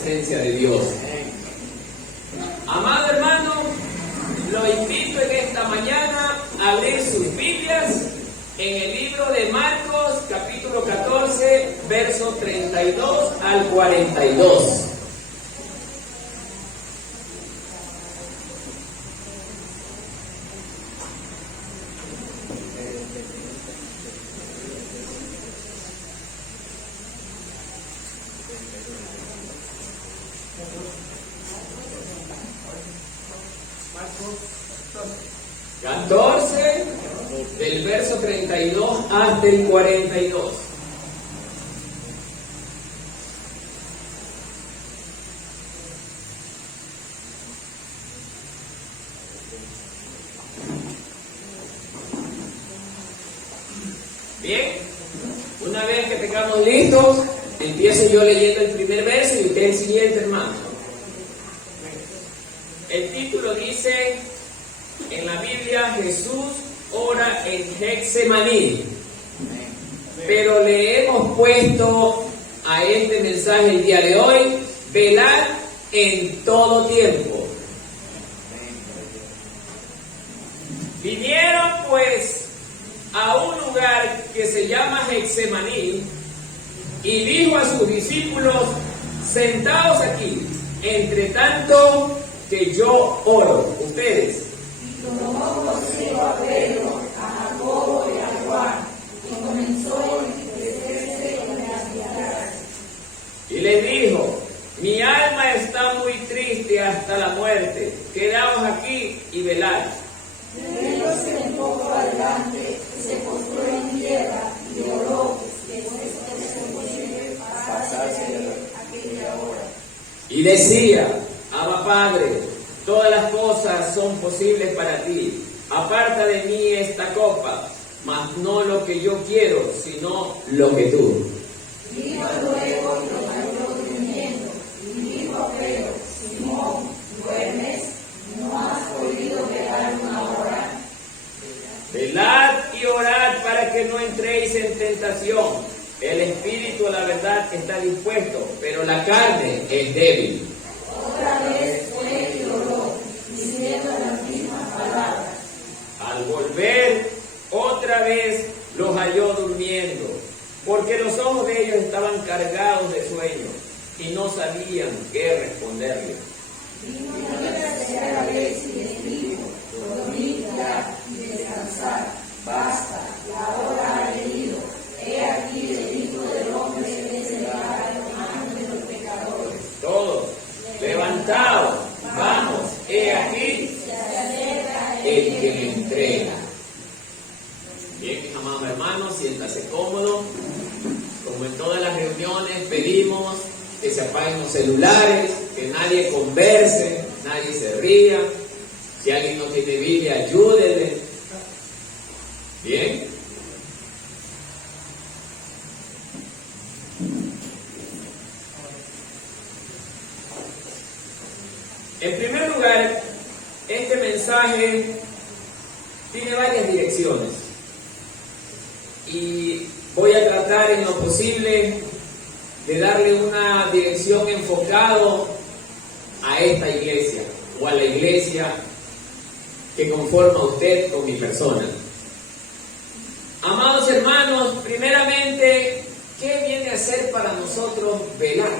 presencia de Dios. Amado hermano, lo invito en esta mañana a abrir sus Biblias en el libro de Marcos, capítulo 14, verso 32 al 42. Del verso 32 hasta el 42. Bien, una vez que tengamos listos, empiezo yo leyendo el primer verso y usted el siguiente, hermano. El título dice en la Biblia: Jesús ora en Getsemaní. Pero le hemos puesto a este mensaje el día de hoy: velad en todo tiempo. Vinieron pues a un lugar que se llama Getsemaní y dijo a sus discípulos: sentaos aquí, entre tanto que yo oro. Ustedes. Tomó consigo a Pedro, a Jacobo y a Juan, y comenzó a entristecerse con las miradas. Y les dijo: mi alma está muy triste hasta la muerte, quedaos aquí y velad. Yéndose un poco adelante, se postró en tierra y oró que fuese posible pasarse aquella hora. Y decía: Abba Padre, todas las cosas son posibles para ti. Aparta de mí esta copa, mas no lo que yo quiero, sino lo que tú. Vino luego y lo halló durmiendo, y dijo a Pedro: Simón, ¿duermes? ¿No has podido velar una hora? Velad y orad para que no entréis en tentación. El espíritu a la verdad está dispuesto, pero la carne es débil. Otra vez fue y oró, diciendo las mismas palabras. Al volver, otra vez los halló durmiendo, porque los ojos de ellos estaban cargados de sueño y no sabían qué responderle. Vino la tercera vez y les dijo: dormid ya y descansad, basta, la hora ha venido. He aquí el Hijo del Hombre es entregado en manos de los pecadores. Todos, levantaos, vamos, he aquí el que me entrega. Bien, mis amados hermanos, siéntase cómodo. Como en todas las reuniones, pedimos que se apaguen los celulares, que nadie converse, nadie se ría. Si alguien no tiene Biblia, ayúdele. Bien. En primer lugar, este mensaje tiene varias direcciones y voy a tratar en lo posible de darle una dirección enfocado a esta iglesia o a la iglesia que conforma usted con mi persona. Amados hermanos, primeramente, ¿qué viene a ser para nosotros velar?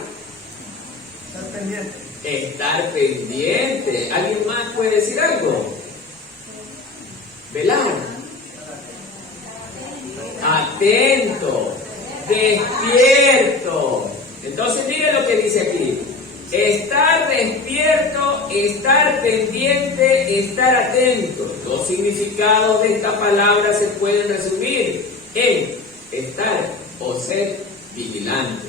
Estar pendiente. Estar pendiente. ¿Alguien más puede decir algo? Velar. Atento. Despierto. Entonces mire lo que dice aquí: estar despierto, estar pendiente, estar atento. Los significados de esta palabra se pueden resumir en estar o ser vigilantes.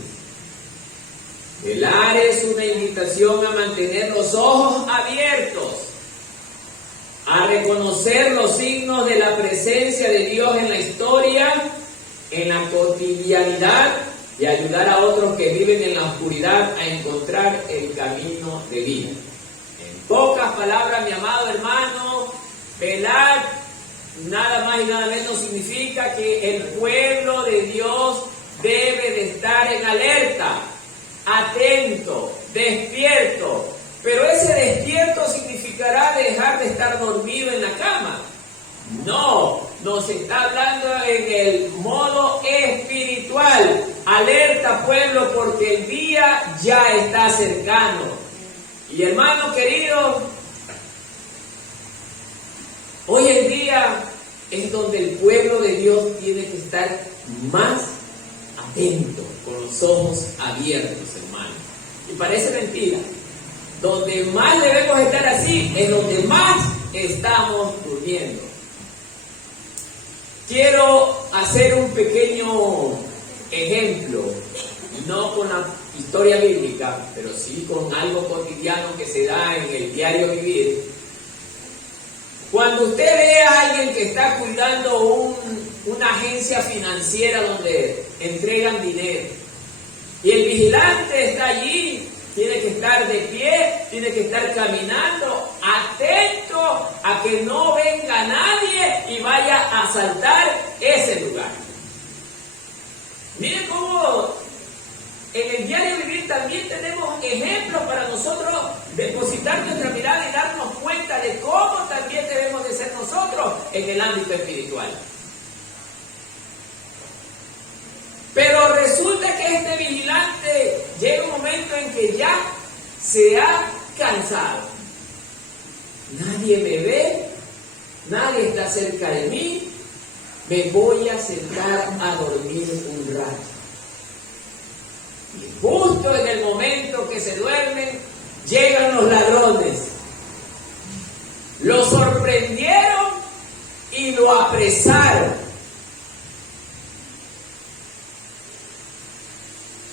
Velar es una invitación a mantener los ojos abiertos, a reconocer los signos de la presencia de Dios en la historia, en la cotidianidad, y ayudar a otros que viven en la oscuridad a encontrar el camino de vida. En pocas palabras, mi amado hermano, velar nada más y nada menos significa que el pueblo de Dios debe de estar en alerta, atento, despierto. Pero ese despierto significará dejar de estar dormido en la cama. No, nos está hablando en el modo espiritual. Alerta, pueblo, porque el día ya está cercano. Y hermano querido, hoy en día es donde el pueblo de Dios tiene que estar más atento, con los ojos abiertos, hermano. Y parece mentira. Donde más debemos estar así es donde más estamos durmiendo. Quiero hacer un pequeño ejemplo, no con la historia bíblica, pero sí con algo cotidiano que se da en el diario vivir. Cuando usted ve a alguien que está cuidando una agencia financiera donde entregan dinero y el vigilante está allí, tiene que estar de pie, tiene que estar caminando, atento a que no venga nadie y vaya a asaltar ese lugar. Miren cómo en el diario vivir también tenemos ejemplos para nosotros depositar nuestra mirada y darnos cuenta de cómo también debemos de ser nosotros en el ámbito espiritual. Pero resulta que este vigilante llega un momento en que ya se ha cansado. Nadie me ve, nadie está cerca de mí, me voy a sentar a dormir un rato. Y justo en el momento que se duermen, llegan los ladrones. Lo sorprendieron y lo apresaron.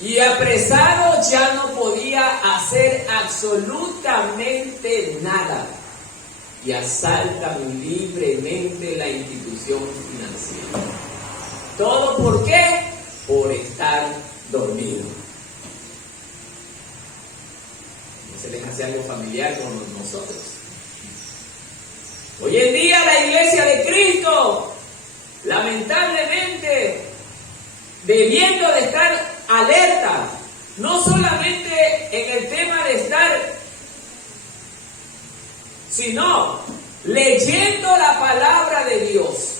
Y apresado ya no podía hacer absolutamente nada. Y asaltan libremente la institución financiera. ¿Todo por qué? Por estar dormido. ¿No se les hace algo familiar con nosotros? Hoy en día la iglesia de Cristo, lamentablemente, debiendo de estar alerta, no solamente en el tema de estar, sino leyendo la palabra de Dios,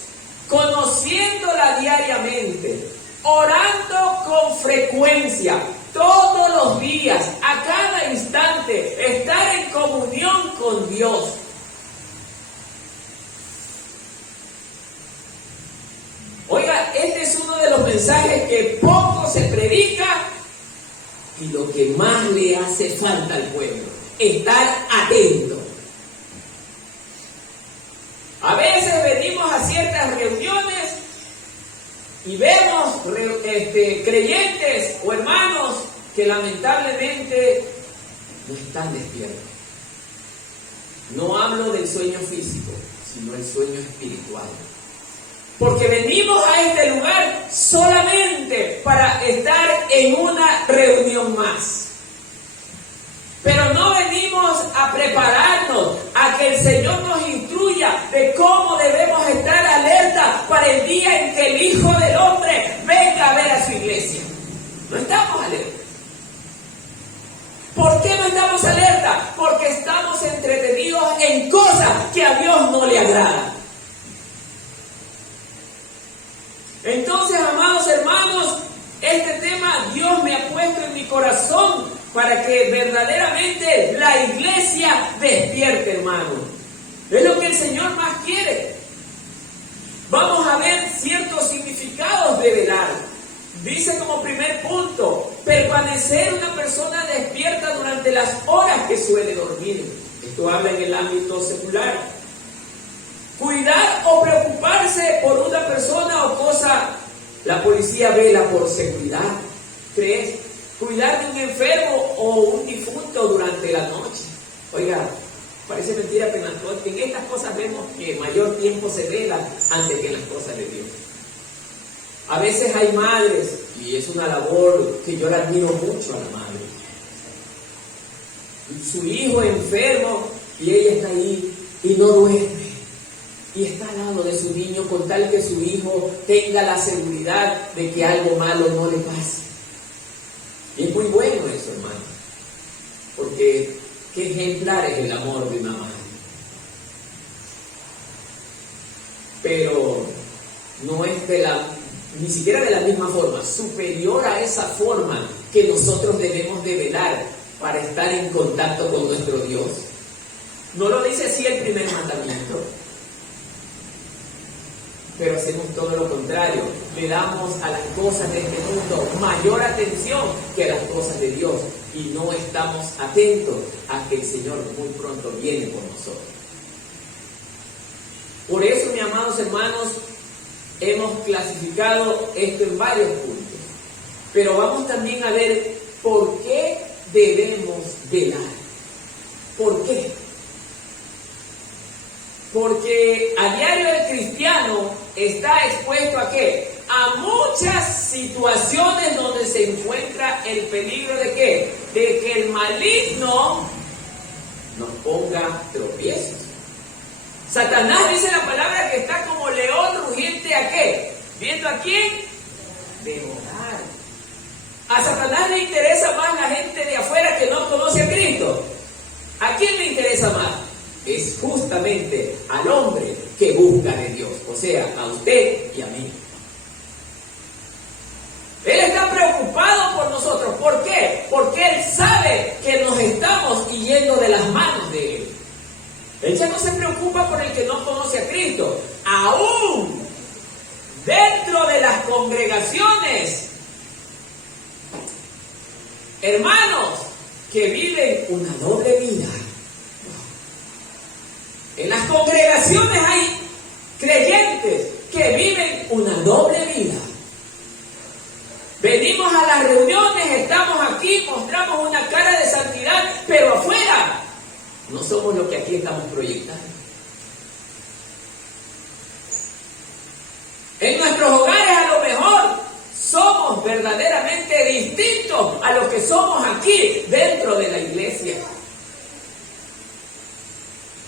conociéndola diariamente, orando con frecuencia, todos los días, a cada instante, estar en comunión con Dios. Oiga, este es uno de los mensajes que poco se predica y lo que más le hace falta al pueblo, estar atento. A veces venimos a ciertas reuniones y vemos creyentes o hermanos que lamentablemente no están despiertos. No hablo del sueño físico, sino el sueño espiritual. Porque venimos a este lugar solamente para estar en una reunión más. Pero no venimos a prepararnos, a que el Señor nos instruya de cómo debemos estar alerta para el día en que el Hijo del Hombre venga a ver a su iglesia. No estamos alerta. ¿Por qué no estamos alerta? Porque estamos entretenidos en cosas que a Dios no le agradan. Entonces, amados hermanos, este tema Dios me ha puesto en mi corazón para que verdaderamente la iglesia despierte, hermano. Es lo que el Señor más quiere. Vamos a ver ciertos significados de velar. Dice como primer punto, permanecer una persona despierta durante las horas que suele dormir. Esto habla en el ámbito secular. Cuidar o preocuparse por una persona o cosa. La policía vela por seguridad. ¿Crees? Cuidar de un enfermo o un difunto durante la noche. Oiga, parece mentira, pero en estas cosas vemos que mayor tiempo se vela antes que en las cosas de Dios. A veces hay madres, y es una labor que yo la admiro mucho a la madre. Su hijo enfermo y ella está ahí y no duerme. Y está al lado de su niño con tal que su hijo tenga la seguridad de que algo malo no le pase. Y es muy bueno eso, hermano, porque qué ejemplar es el amor de una madre. Pero no es ni siquiera de la misma forma, superior a esa forma que nosotros debemos de velar para estar en contacto con nuestro Dios. No lo dice así el primer mandamiento, pero hacemos todo lo contrario. Le damos a las cosas de este mundo mayor atención que a las cosas de Dios y no estamos atentos a que el Señor muy pronto viene por nosotros. Por eso, mis amados hermanos, hemos clasificado esto en varios puntos, pero vamos también a ver por qué debemos velar. ¿Por qué? Porque a diario el cristiano está expuesto ¿a qué? A muchas situaciones donde se encuentra el peligro de ¿qué? De que el maligno nos ponga tropiezos. Satanás dice la palabra que está como león rugiente ¿a qué? ¿Viendo a quién? Devorar. A Satanás le interesa más la gente de afuera que no conoce a Cristo. ¿A quién le interesa más? Es justamente al hombre que busca de Dios, o sea, a usted y a mí. Él está preocupado por nosotros. ¿Por qué? Porque Él sabe que nos estamos yendo de las manos de Él. Él ya no se preocupa por el que no conoce a Cristo. Aún dentro de las congregaciones, hermanos que viven una doble vida. En las congregaciones hay creyentes que viven una doble vida. Venimos a las reuniones, estamos aquí, mostramos una cara de santidad, pero afuera no somos lo que aquí estamos proyectando. En nuestros hogares a lo mejor somos verdaderamente distintos a lo que somos aquí dentro de la iglesia.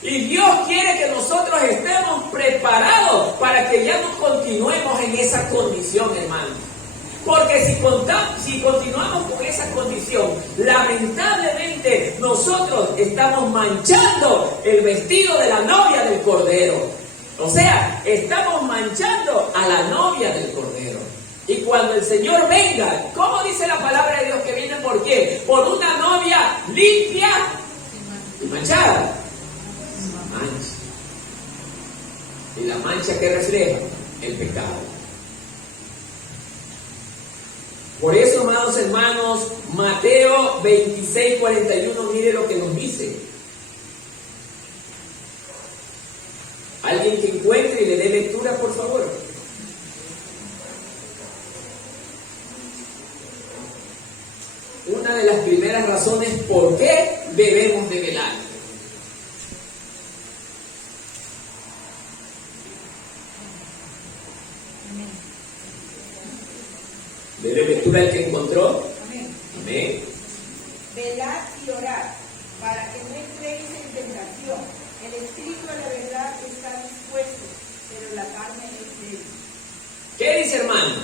Y Dios quiere que nosotros estemos preparados para que ya no continuemos en esa condición, hermanos. Porque si continuamos con esa condición, lamentablemente nosotros estamos manchando el vestido de la novia del Cordero. O sea, estamos manchando a la novia del Cordero. Y cuando el Señor venga, ¿cómo dice la palabra de Dios que viene? ¿Por qué? Por una novia limpia y manchada. Mancha. Y la mancha que refleja el pecado. Por eso, amados hermanos, Mateo 26:41, mire lo que nos dice. Alguien que encuentre y le dé lectura, por favor. Una de las primeras razones por qué debemos de velar. ¿Dele lectura el que encontró? Amén. Amén. Velad y orad, para que no entréis en tentación. El espíritu de la verdad está dispuesto, pero la carne es débil. ¿Qué dice, hermano?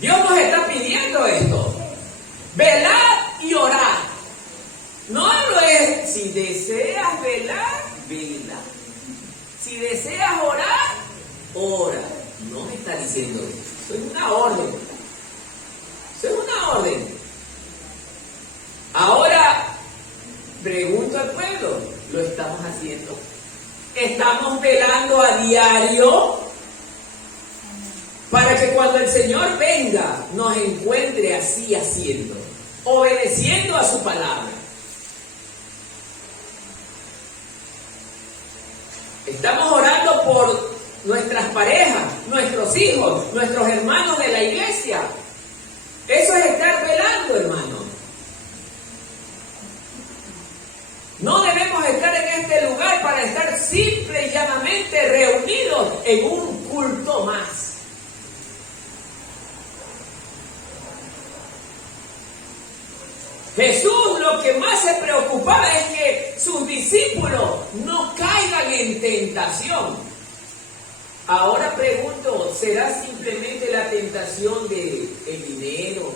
Dios nos está pidiendo esto. Velad y orad. No lo es, si deseas velar, vela. Si deseas orar, ora. No me está diciendo eso. Eso es una orden. Eso es una orden. Ahora, pregunto al pueblo, ¿lo estamos haciendo? ¿Estamos velando a diario? Para que cuando el Señor venga, nos encuentre así haciendo, obedeciendo a su palabra. Estamos orando por nuestras parejas, nuestros hijos, nuestros hermanos de la iglesia. Eso es estar velando, hermano. No debemos estar en este lugar para estar simple y llanamente reunidos en un culto más. Jesús lo que más se preocupaba es que sus discípulos no caigan en tentación. Ahora pregunto, ¿será simplemente la tentación del dinero,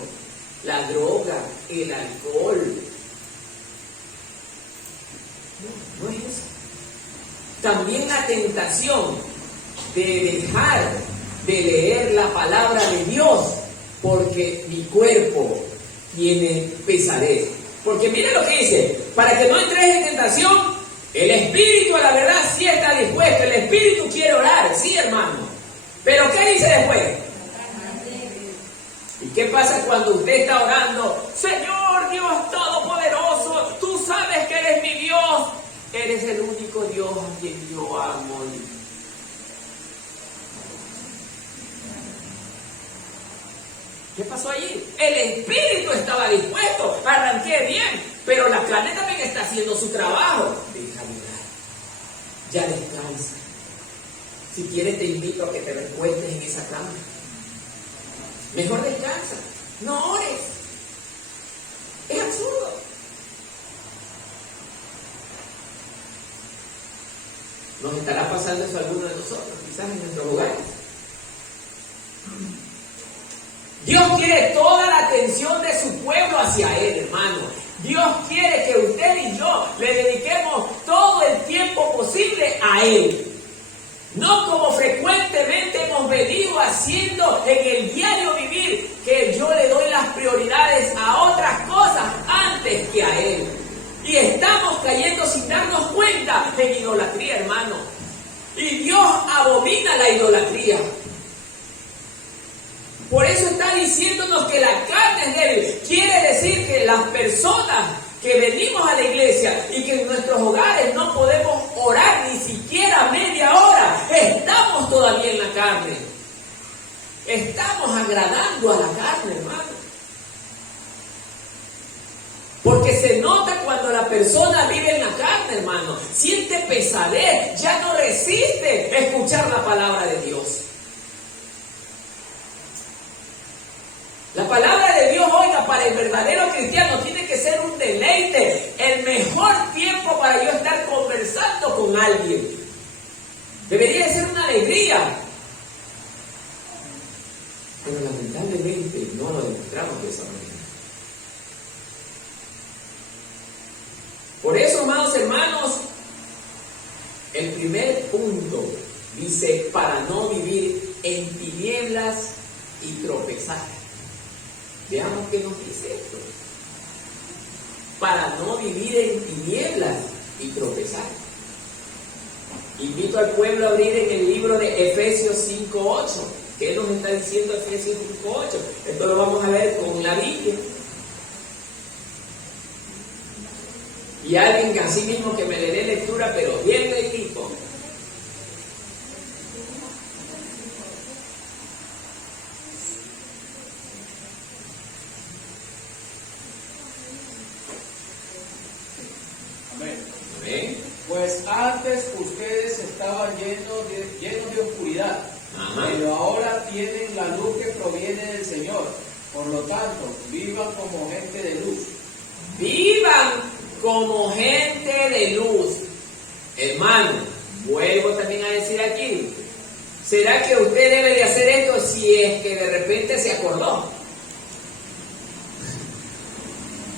la droga, el alcohol. No es eso. También la tentación de dejar de leer la palabra de Dios porque mi cuerpo tiene pesadez. Porque mire lo que dice, para que no entres en tentación, el espíritu a la verdad sí está dispuesto, el espíritu quiere orar, sí hermano. Pero ¿qué dice después? ¿Y qué pasa cuando usted está orando? Señor Dios Todopoderoso, tú sabes que eres mi Dios. Eres el único Dios a quien yo amo. ¿Qué pasó allí? El espíritu estaba dispuesto, arranqué bien, pero la carne también está haciendo su trabajo. Deja mirar, ya descansa. Si quieres te invito a que te recuestes en esa cama. Mejor descansa, no ores. Es absurdo. ¿Nos estará pasando eso a alguno de nosotros, quizás en nuestros hogares? Dios quiere toda la atención de su pueblo hacia Él, hermano. Dios quiere que usted y yo le dediquemos todo el tiempo posible a Él. No como frecuentemente hemos venido haciendo en el diario vivir, que yo le doy las prioridades a otras cosas antes que a Él. Y estamos cayendo sin darnos cuenta en idolatría, hermano. Y Dios abomina la idolatría. Por eso está diciéndonos que la carne es débil. Quiere decir que las personas que venimos a la iglesia y que en nuestros hogares no podemos orar ni siquiera media hora, estamos todavía en la carne. Estamos agradando a la carne, hermano. Porque se nota cuando la persona vive en la carne, hermano. Siente pesadez, ya no resiste escuchar la palabra de Dios. La palabra de Dios, oiga, para el verdadero cristiano tiene que ser un deleite, el mejor tiempo para yo estar conversando con alguien. Debería de ser una alegría. Pero lamentablemente no lo demostramos de esa manera. Por eso, amados hermanos, el primer punto dice, para no vivir en tinieblas y tropezar. Veamos qué nos dice esto. Para no vivir en tinieblas y tropezar. Invito al pueblo a abrir en el libro de Efesios 5:8. ¿Qué nos está diciendo Efesios 5:8? Esto lo vamos a ver con la Biblia. Y alguien así mismo que me le dé lectura, pero bien del tipo. Amén. Pues antes ustedes estaban llenos de oscuridad, pero ahora tienen la luz que proviene del Señor. Por lo tanto, vivan como gente de luz. Vivan como gente de luz. Hermano, vuelvo también a decir aquí, ¿será que usted debe de hacer esto si es que de repente se acordó?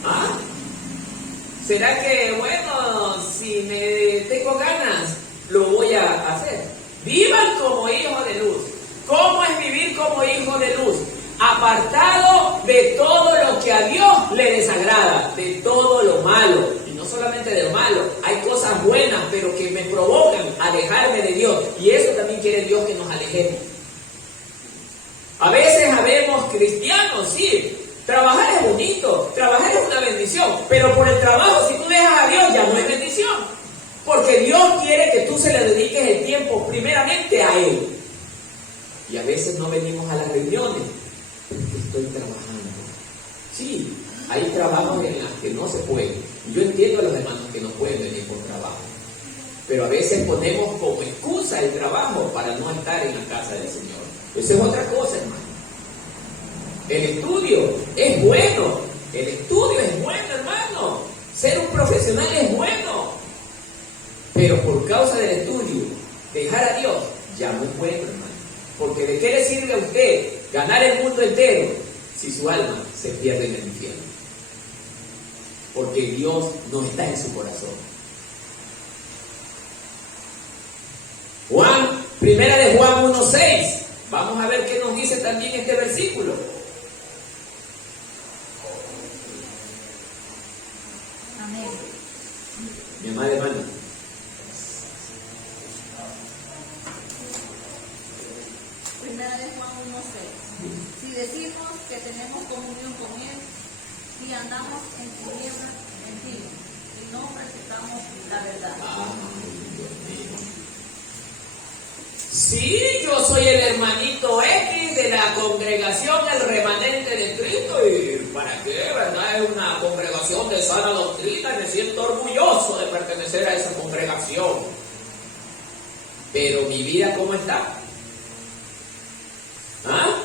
¿Ah? ¿Será que, bueno, si me tengo ganas, lo voy a hacer? Vivan como hijos de luz. ¿Cómo es vivir como hijo de luz? Apartado de todo lo que a Dios le desagrada, de todo lo malo. Y no solamente de lo malo, hay cosas buenas, pero que me provocan a alejarme de Dios. Y eso también quiere Dios, que nos alejemos. A veces habemos cristianos, sí. Trabajar es bonito, trabajar es una bendición, pero por el trabajo, si tú dejas a Dios, ya no es bendición. Porque Dios quiere que tú se le dediques el tiempo primeramente a Él. Y a veces no venimos a las reuniones, porque estoy trabajando. Sí, hay trabajos en los que no se puede. Yo entiendo a los hermanos que no pueden venir por trabajo. Pero a veces ponemos como excusa el trabajo para no estar en la casa del Señor. Esa es otra cosa, hermano. El estudio es bueno. El estudio es bueno, hermano. Ser un profesional es bueno. Pero por causa del estudio, dejar a Dios ya no es bueno, hermano. Porque ¿de qué le sirve a usted ganar el mundo entero si su alma se pierde en el infierno? Porque Dios no está en su corazón. Primera de Juan 1:6. Vamos a ver qué nos dice también este versículo. Amén. Mi amada hermana. Primera de Juan 1:6. Si decimos que tenemos comunión con Él y andamos en tinieblas, mentimos y no practicamos la verdad. Sí, yo soy el hermanito X de la congregación El Remanente de Cristo. ¿Y para qué, verdad? Es una congregación de sana doctrina. Me siento orgulloso de pertenecer a esa congregación. Pero mi vida, ¿cómo está? ¿Ah?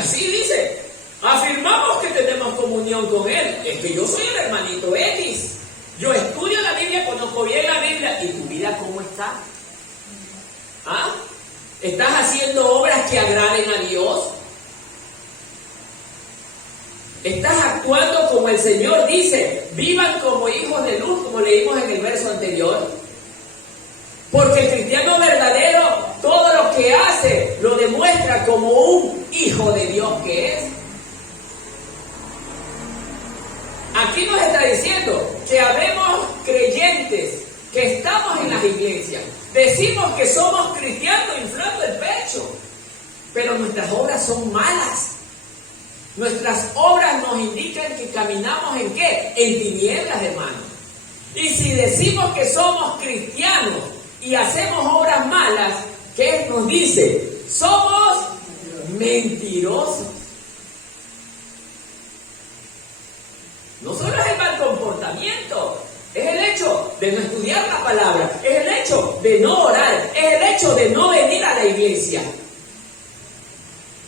Así dice. Afirmamos que tenemos comunión con Él. Es que yo soy el hermanito X. Yo estudio la Biblia, conozco bien la Biblia. ¿Y tu vida cómo está? ¿Ah? ¿Estás haciendo obras que agraden a Dios? ¿Estás actuando como el Señor dice? Vivan como hijos de luz, como leímos en el verso anterior. Porque el cristiano verdadero, todo lo que hace, lo demuestra como un hijo de Dios que es. Aquí nos está diciendo que habemos creyentes que estamos en las iglesias. Decimos que somos cristianos inflando el pecho, pero nuestras obras son malas. Nuestras obras nos indican que caminamos ¿en qué? En tinieblas, hermanos. Y si decimos que somos cristianos y hacemos obras malas, ¿qué nos dice? Somos mentirosos. No solo es el mal comportamiento, es el hecho de no estudiar la palabra, es el hecho de no orar, es el hecho de no venir a la iglesia.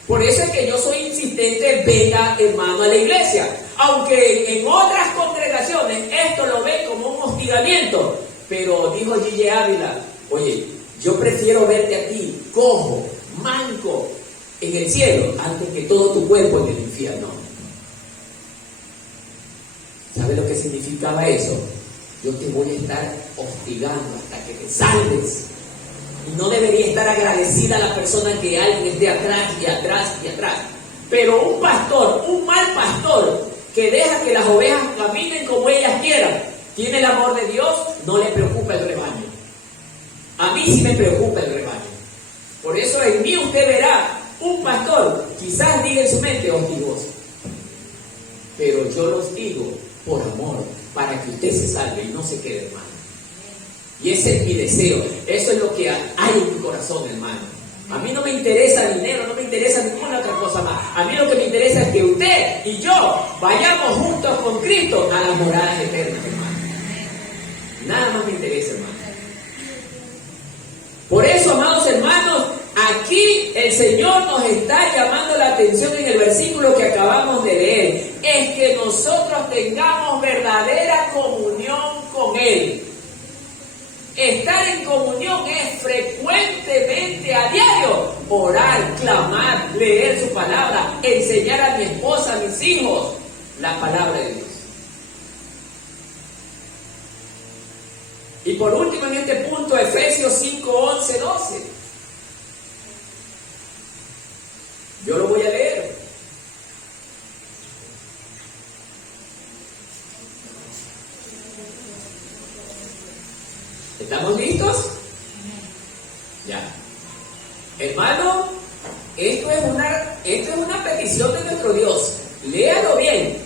Por eso es que yo soy insistente, venga hermano a la iglesia. Aunque en otras congregaciones esto lo ven como un hostigamiento. Pero dijo Gille Ávila, oye, yo prefiero verte a ti, cojo, manco, en el cielo, antes que todo tu cuerpo en el infierno. ¿Sabe lo que significaba eso? Yo te voy a estar hostigando hasta que te salves. Y no debería estar agradecida a la persona que alguien esté atrás y atrás y atrás. Pero un pastor, un mal pastor, que deja que las ovejas caminen como ellas quieran, tiene el amor de Dios, no le preocupa el rebaño. A mí sí me preocupa el rebaño. Por eso en mí usted verá un pastor, quizás diga en su mente hostigoso. Pero yo los digo por amor, para que usted se salve y no se quede, hermano. Y ese es mi deseo, eso es lo que hay en mi corazón, hermano. A mí no me interesa el dinero, no me interesa ninguna otra cosa más. A mí lo que me interesa es que usted y yo vayamos juntos con Cristo a las moradas eternas, hermano. Nada más me interesa, hermano. Por eso, amados hermanos, aquí el Señor nos está llamando la atención en el versículo que acabamos de leer. Es que nosotros tengamos verdadera comunión con Él. Estar en comunión es frecuentemente, a diario, orar, clamar, leer su palabra, enseñar a mi esposa, a mis hijos, la palabra de Dios. Y por último en este punto, Efesios 5, 11, 12. Yo lo voy a leer. ¿Estamos listos? Ya. Hermano, esto es una petición de nuestro Dios. Léalo bien.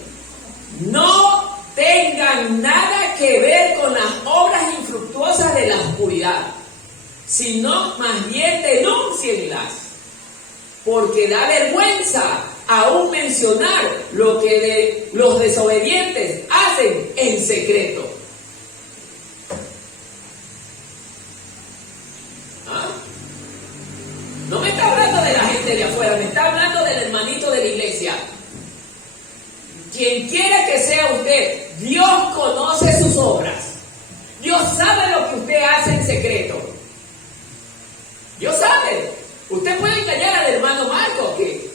No tengan nada que ver con las obras infructuosas de la oscuridad, sino más bien denúncienlas, porque da vergüenza aún mencionar lo que los desobedientes hacen en secreto. No me está hablando de la gente de afuera, me está hablando del hermanito de la iglesia. Quien quiera que sea usted, Dios conoce sus obras. Dios sabe lo que usted hace en secreto. Dios sabe. Usted puede engañar al hermano Marco, que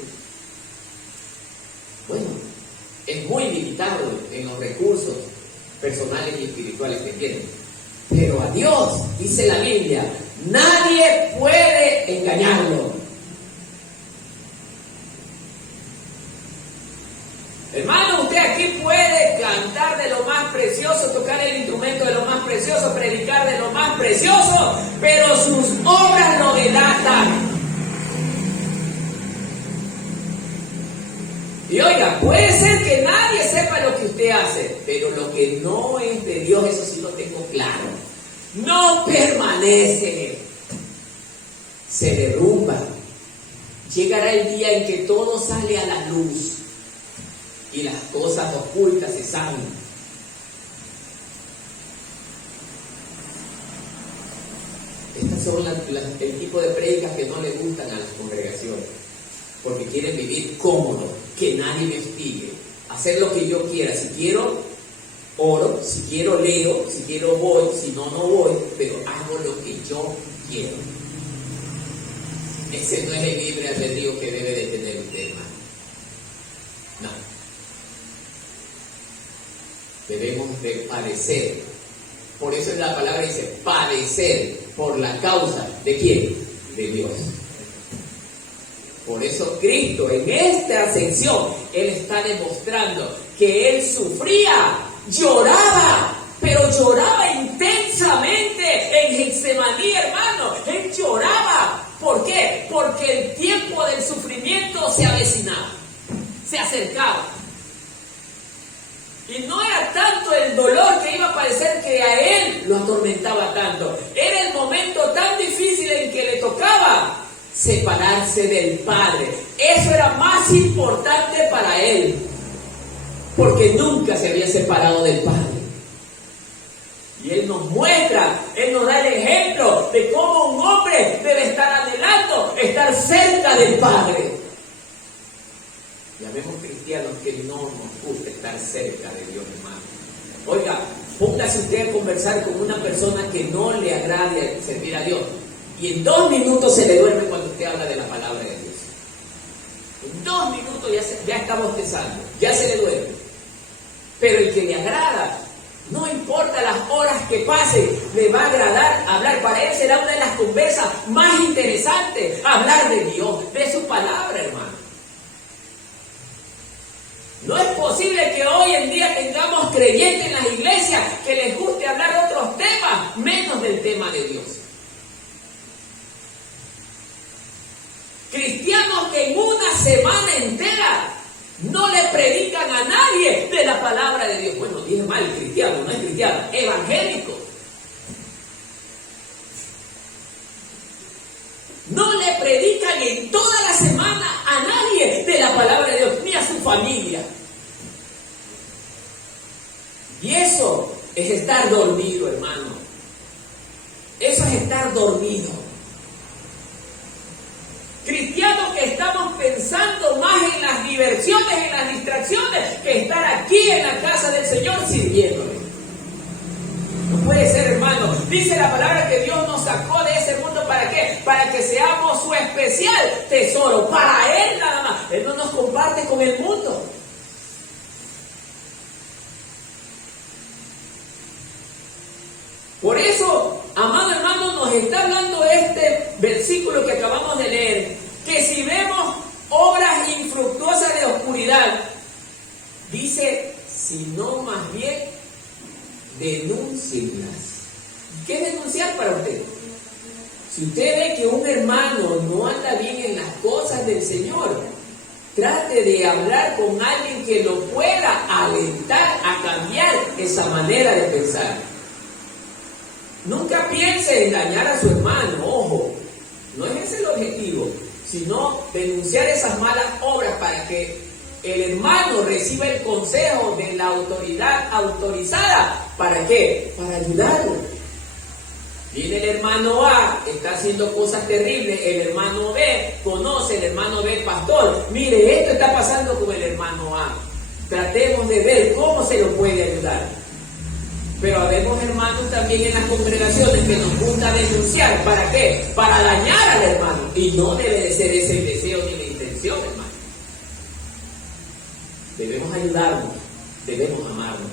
muy limitados en los recursos personales y espirituales que tienen. Pero a Dios, dice la Biblia, nadie puede engañarlo. Hermano, usted aquí puede cantar de lo más precioso, tocar el instrumento de lo más precioso, predicar de lo más precioso, pero sus obras lo delatan. Y oiga, puede ser que nadie sepa lo que usted hace, pero lo que no es de Dios, eso sí lo tengo claro, no permanece, se derrumba. Llegará el día en que todo sale a la luz y las cosas ocultas se saben. Estas son el tipo de prédicas que no le gustan a las congregaciones, porque quieren vivir cómodo, que nadie me hostigue, hacer lo que yo quiera. Si quiero, oro, si quiero, leo, si quiero, voy, si no, no voy, pero hago lo que yo quiero. Ese no es el libre albedrío que debe de tener usted, hermano. No. Debemos de padecer. Por eso en la palabra dice padecer por la causa ¿de quién? De Dios. Por eso Cristo en esta ascensión, Él está demostrando que Él sufría, lloraba, pero lloraba intensamente en Getsemaní, hermano. Él lloraba. ¿Por qué? Porque el tiempo del sufrimiento se avecinaba, se acercaba. Y no era tanto el dolor que iba a padecer que a él lo atormentaba tanto. Era el momento tan difícil en que le tocaba separarse del Padre. Eso era más importante para él, porque nunca se había separado del Padre. Y Él nos muestra, Él nos da el ejemplo de cómo un hombre debe estar anhelando estar cerca del Padre. Ya vemos cristianos que no nos gusta estar cerca de Dios, hermano. Oiga, póngase usted a conversar con una persona que no le agrade servir a Dios, y en 2 minutos se le duerme cuando usted habla de la palabra de Dios. En 2 minutos ya está bostezando, ya se le duerme. Pero el que le agrada, no importa las horas que pase, le va a agradar hablar. Para él será una de las conversas más interesantes, hablar de Dios, de su palabra, hermano. No es posible que hoy en día tengamos creyentes en las iglesias que les guste hablar de otros temas, menos del tema de Dios. Cristianos que en una semana entera no le predican a nadie de la palabra de Dios. Bueno, dije mal, cristiano, no es cristiano, evangélico. No le predican en toda la semana a nadie de la palabra de Dios, ni a su familia. Y eso es estar dormido, hermano. Eso es estar dormido. Cristianos que estamos pensando más en las diversiones, en las distracciones, que estar aquí en la casa del Señor sirviéndole. No puede ser, hermano. Dice la palabra que Dios nos sacó de ese mundo. ¿Para qué? Para que seamos su especial tesoro. Para Él nada más. Él no nos comparte con el mundo. Por eso, amado hermano, nos está hablando este versículo que acabamos de leer, que si vemos obras infructuosas de oscuridad, dice, sino más bien denúncienlas. ¿Qué es denunciar para usted? Si usted ve que un hermano no anda bien en las cosas del Señor, trate de hablar con alguien que lo pueda alentar a cambiar esa manera de pensar. Nunca piense en dañar a su hermano, ojo, no es ese el objetivo, sino denunciar esas malas obras para que el hermano reciba el consejo de la autoridad autorizada. ¿Para qué? Para ayudarlo. Viene el hermano A, está haciendo cosas terribles, el hermano B conoce, el hermano B, pastor, mire, esto está pasando con el hermano A. Tratemos de ver cómo se lo puede ayudar. Pero habemos hermanos también en las congregaciones que nos gusta denunciar. ¿Para qué? Para dañar al hermano. Y no debe de ser ese el deseo ni la intención, hermano. debemos ayudarnos, debemos amarnos.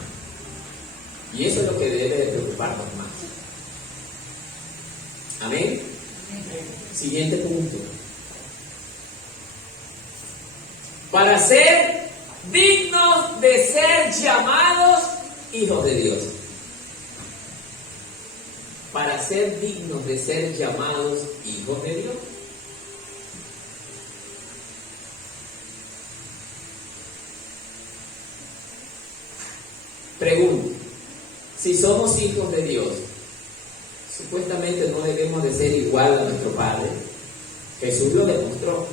Y eso es lo que debe de preocuparnos más. Amén. Siguiente punto. Para ser dignos de ser llamados hijos de Dios. Para ser dignos de ser llamados hijos de Dios. Pregunto, si somos hijos de Dios, supuestamente no debemos de ser igual a nuestro Padre. Jesús lo demostró.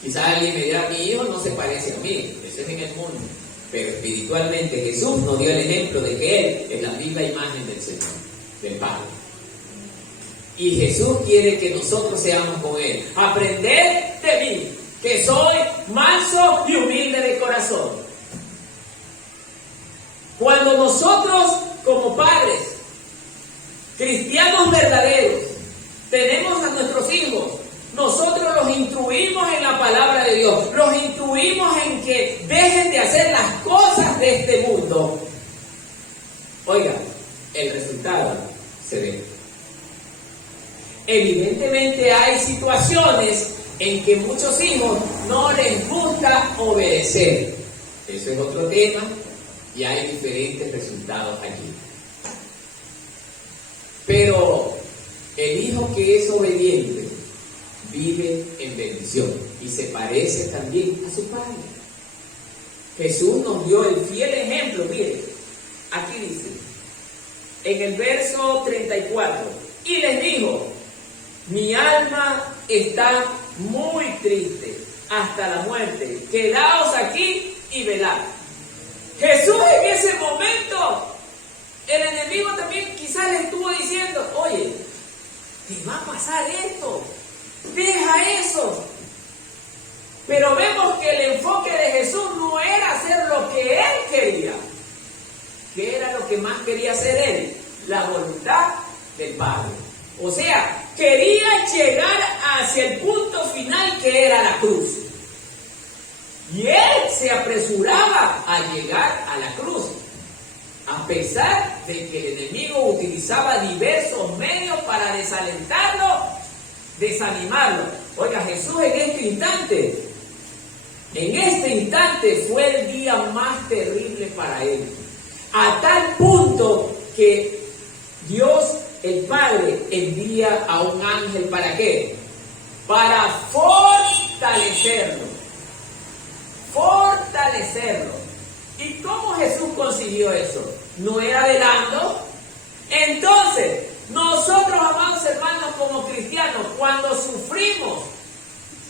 Quizás alguien me dirá, mi hijo no se parece a mí, eso es en el mundo. Pero espiritualmente Jesús nos dio el ejemplo de que Él es la viva imagen del Señor, del Padre. Y Jesús quiere que nosotros seamos con Él. Aprended de mí, que soy manso y humilde de corazón. Cuando nosotros, como padres, cristianos verdaderos, tenemos a nuestros hijos, nosotros los instruimos en la palabra de Dios, los instruimos en que dejen de hacer las cosas de este mundo. Oiga, el resultado se ve. Evidentemente hay situaciones en que muchos hijos no les gusta obedecer. Eso es otro tema y hay diferentes resultados allí. Pero el hijo que es obediente vive en bendición y se parece también a su padre. Jesús nos dio el fiel ejemplo. Mire, aquí dice, en el verso 34, y les dijo, mi alma está muy triste hasta la muerte, quedaos aquí y velad. Jesús en ese momento, el enemigo también quizás le estuvo diciendo, oye, te va a pasar esto, deja eso. Pero vemos que el enfoque de Jesús no era hacer lo que Él quería. ¿Qué era lo que más quería hacer Él? La voluntad del Padre. O sea, quería llegar hacia el punto final que era la cruz. Y Él se apresuraba a llegar a la cruz, a pesar de que el enemigo utilizaba diversos medios para desalentarlo, desanimarlo. Oiga, Jesús en este instante fue el día más terrible para Él. A tal punto que Dios, el Padre, envía a un ángel, ¿para qué? Para fortalecerlo. ¿Y cómo Jesús consiguió eso? ¿No era velando? Entonces, nosotros, amados hermanos, como cristianos, cuando sufrimos,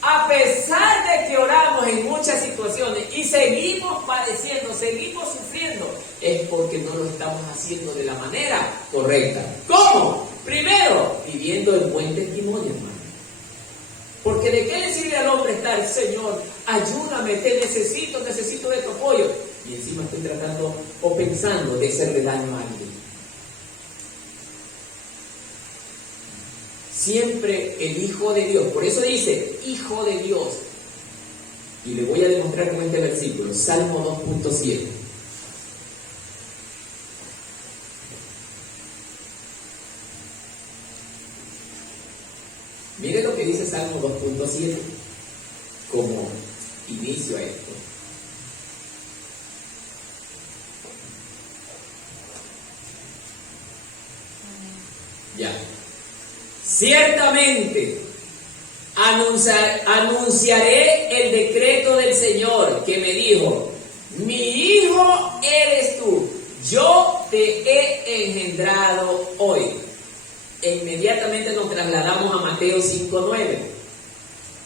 a pesar de que oramos en muchas situaciones y seguimos padeciendo, seguimos sufriendo, es porque no lo estamos haciendo de la manera correcta. ¿Cómo? Primero, viviendo el buen testimonio, hermano. Porque ¿de qué le sirve al hombre estar, Señor, ayúdame, te necesito de tu apoyo? Y encima estoy tratando o pensando de hacerle daño a alguien. Siempre el Hijo de Dios, por eso dice, Hijo de Dios. Y le voy a demostrar con este versículo, Salmo 2.7. Mire lo que dice Salmo 2.7 como inicio a esto. Ya. Ciertamente anunciaré el decreto del Señor que me dijo, mi hijo eres tú, yo te he engendrado hoy. E inmediatamente nos trasladamos a Mateo 5.9,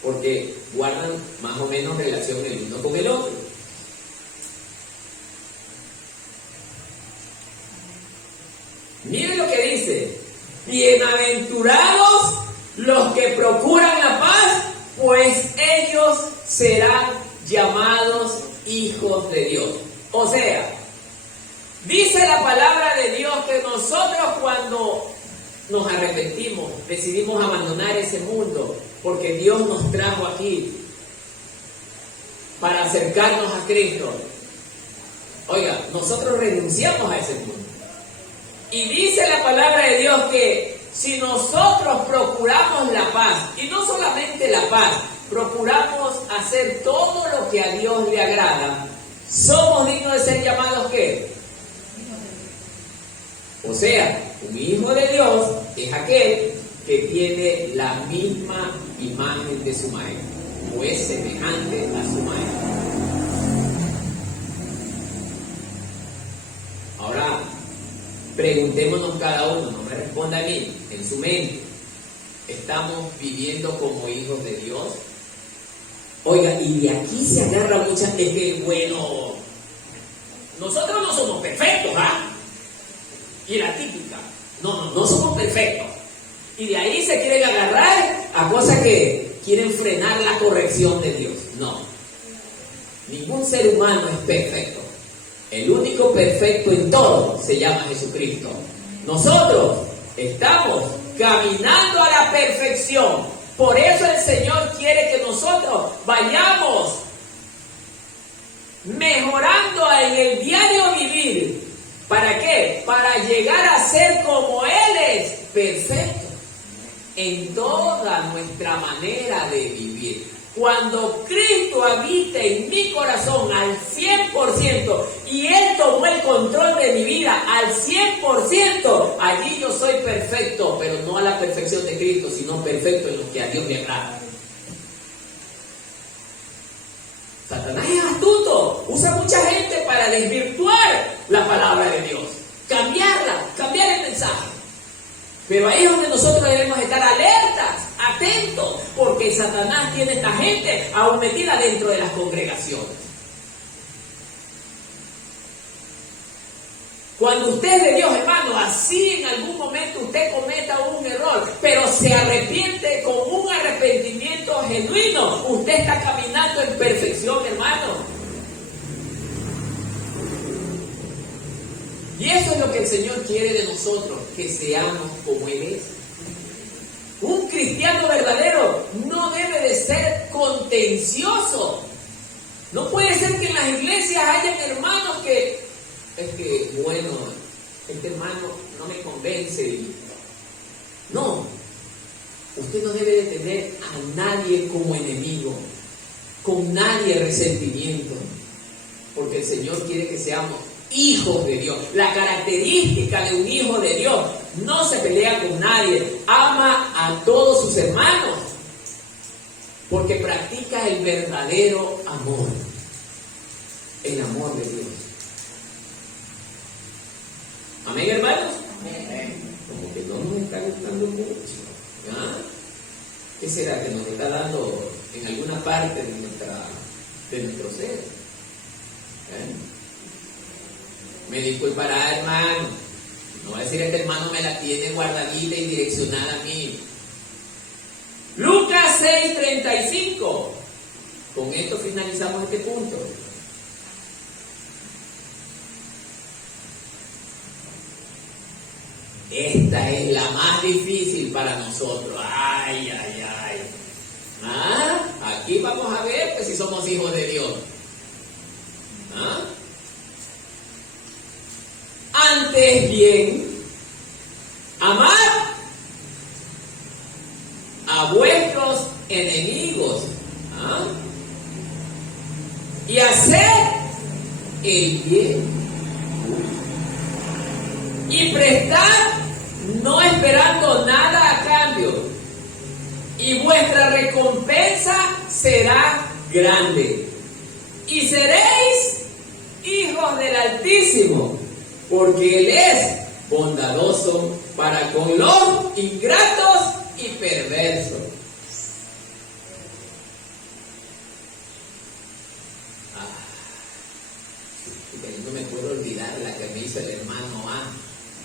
porque guardan más o menos relación el uno con el otro. Miren lo que dice, bienaventurados los que procuran la paz, pues ellos serán llamados hijos de Dios. O sea, dice la palabra de Dios que nosotros cuando nos arrepentimos, decidimos abandonar ese mundo, porque Dios nos trajo aquí. para acercarnos a Cristo. Oiga, nosotros renunciamos a ese mundo. Y dice la palabra de Dios que si nosotros procuramos la paz, y no solamente la paz, procuramos hacer todo lo que a Dios le agrada, somos dignos de ser llamados ¿qué? O sea, un hijo de Dios es aquel que tiene la misma imagen de su maestro, o es semejante a su maestro. Ahora, preguntémonos cada uno, no me responda a mí, en su mente, ¿estamos viviendo como hijos de Dios? Oiga, y de aquí se agarra mucha, es que bueno, nosotros no somos perfectos, ¿ah? Y la típica, no somos perfectos. Y de ahí se quieren agarrar a cosas que quieren frenar la corrección de Dios. No, ningún ser humano es perfecto. El único perfecto en todo se llama Jesucristo. Nosotros estamos caminando a la perfección. Por eso el Señor quiere que nosotros vayamos mejorando en el diario vivir. ¿Para qué? Para llegar a ser como Él es, perfecto en toda nuestra manera de vivir. Cuando Cristo habita en mi corazón al 100% y Él tomó el control de mi vida al 100%, allí yo soy perfecto, pero no a la perfección de Cristo, sino perfecto en lo que a Dios le agrada. Satanás es astuto, usa mucha gente para desvirtuar la palabra de Dios, cambiarla, cambiar el mensaje. Pero ahí es donde nosotros debemos estar alertas, atentos, porque Satanás tiene esta gente aún metida dentro de las congregaciones. Cuando usted es de Dios, hermano, así en algún momento usted cometa un error, pero se arrepiente con un arrepentimiento genuino, usted está caminando en perfección, hermano. Y eso es lo que el Señor quiere de nosotros, que seamos como Él es. Un cristiano verdadero no debe de ser contencioso. No puede ser que en las iglesias hayan hermanos que, bueno, este hermano no me convence. No, usted no debe de tener a nadie como enemigo, con nadie resentimiento, porque el Señor quiere que seamos hijos de Dios. La característica de un hijo de Dios: no se pelea con nadie, ama a todos sus hermanos, porque practica el verdadero amor, el amor de Dios. Amén, hermanos. Amén. Como que no nos está gustando mucho, ¿ah? ¿Qué será que nos está dando en alguna parte de nuestro ser? Me disculpará, hermano. No voy a decir este hermano me la tiene guardadita y direccionada a mí. Lucas 6:35. Con esto finalizamos este punto. Esta es la más difícil para nosotros. Ay. ¿Ah? Aquí vamos a ver que si somos hijos de Dios. ¿Ah? Antes bien, amad a vuestros enemigos, ¿ah? Y haced el bien, y prestad no esperando nada a cambio, y vuestra recompensa será grande, y seréis hijos del Altísimo, porque Él es bondadoso para con los ingratos y perversos. No me puedo olvidar la que me hizo el hermano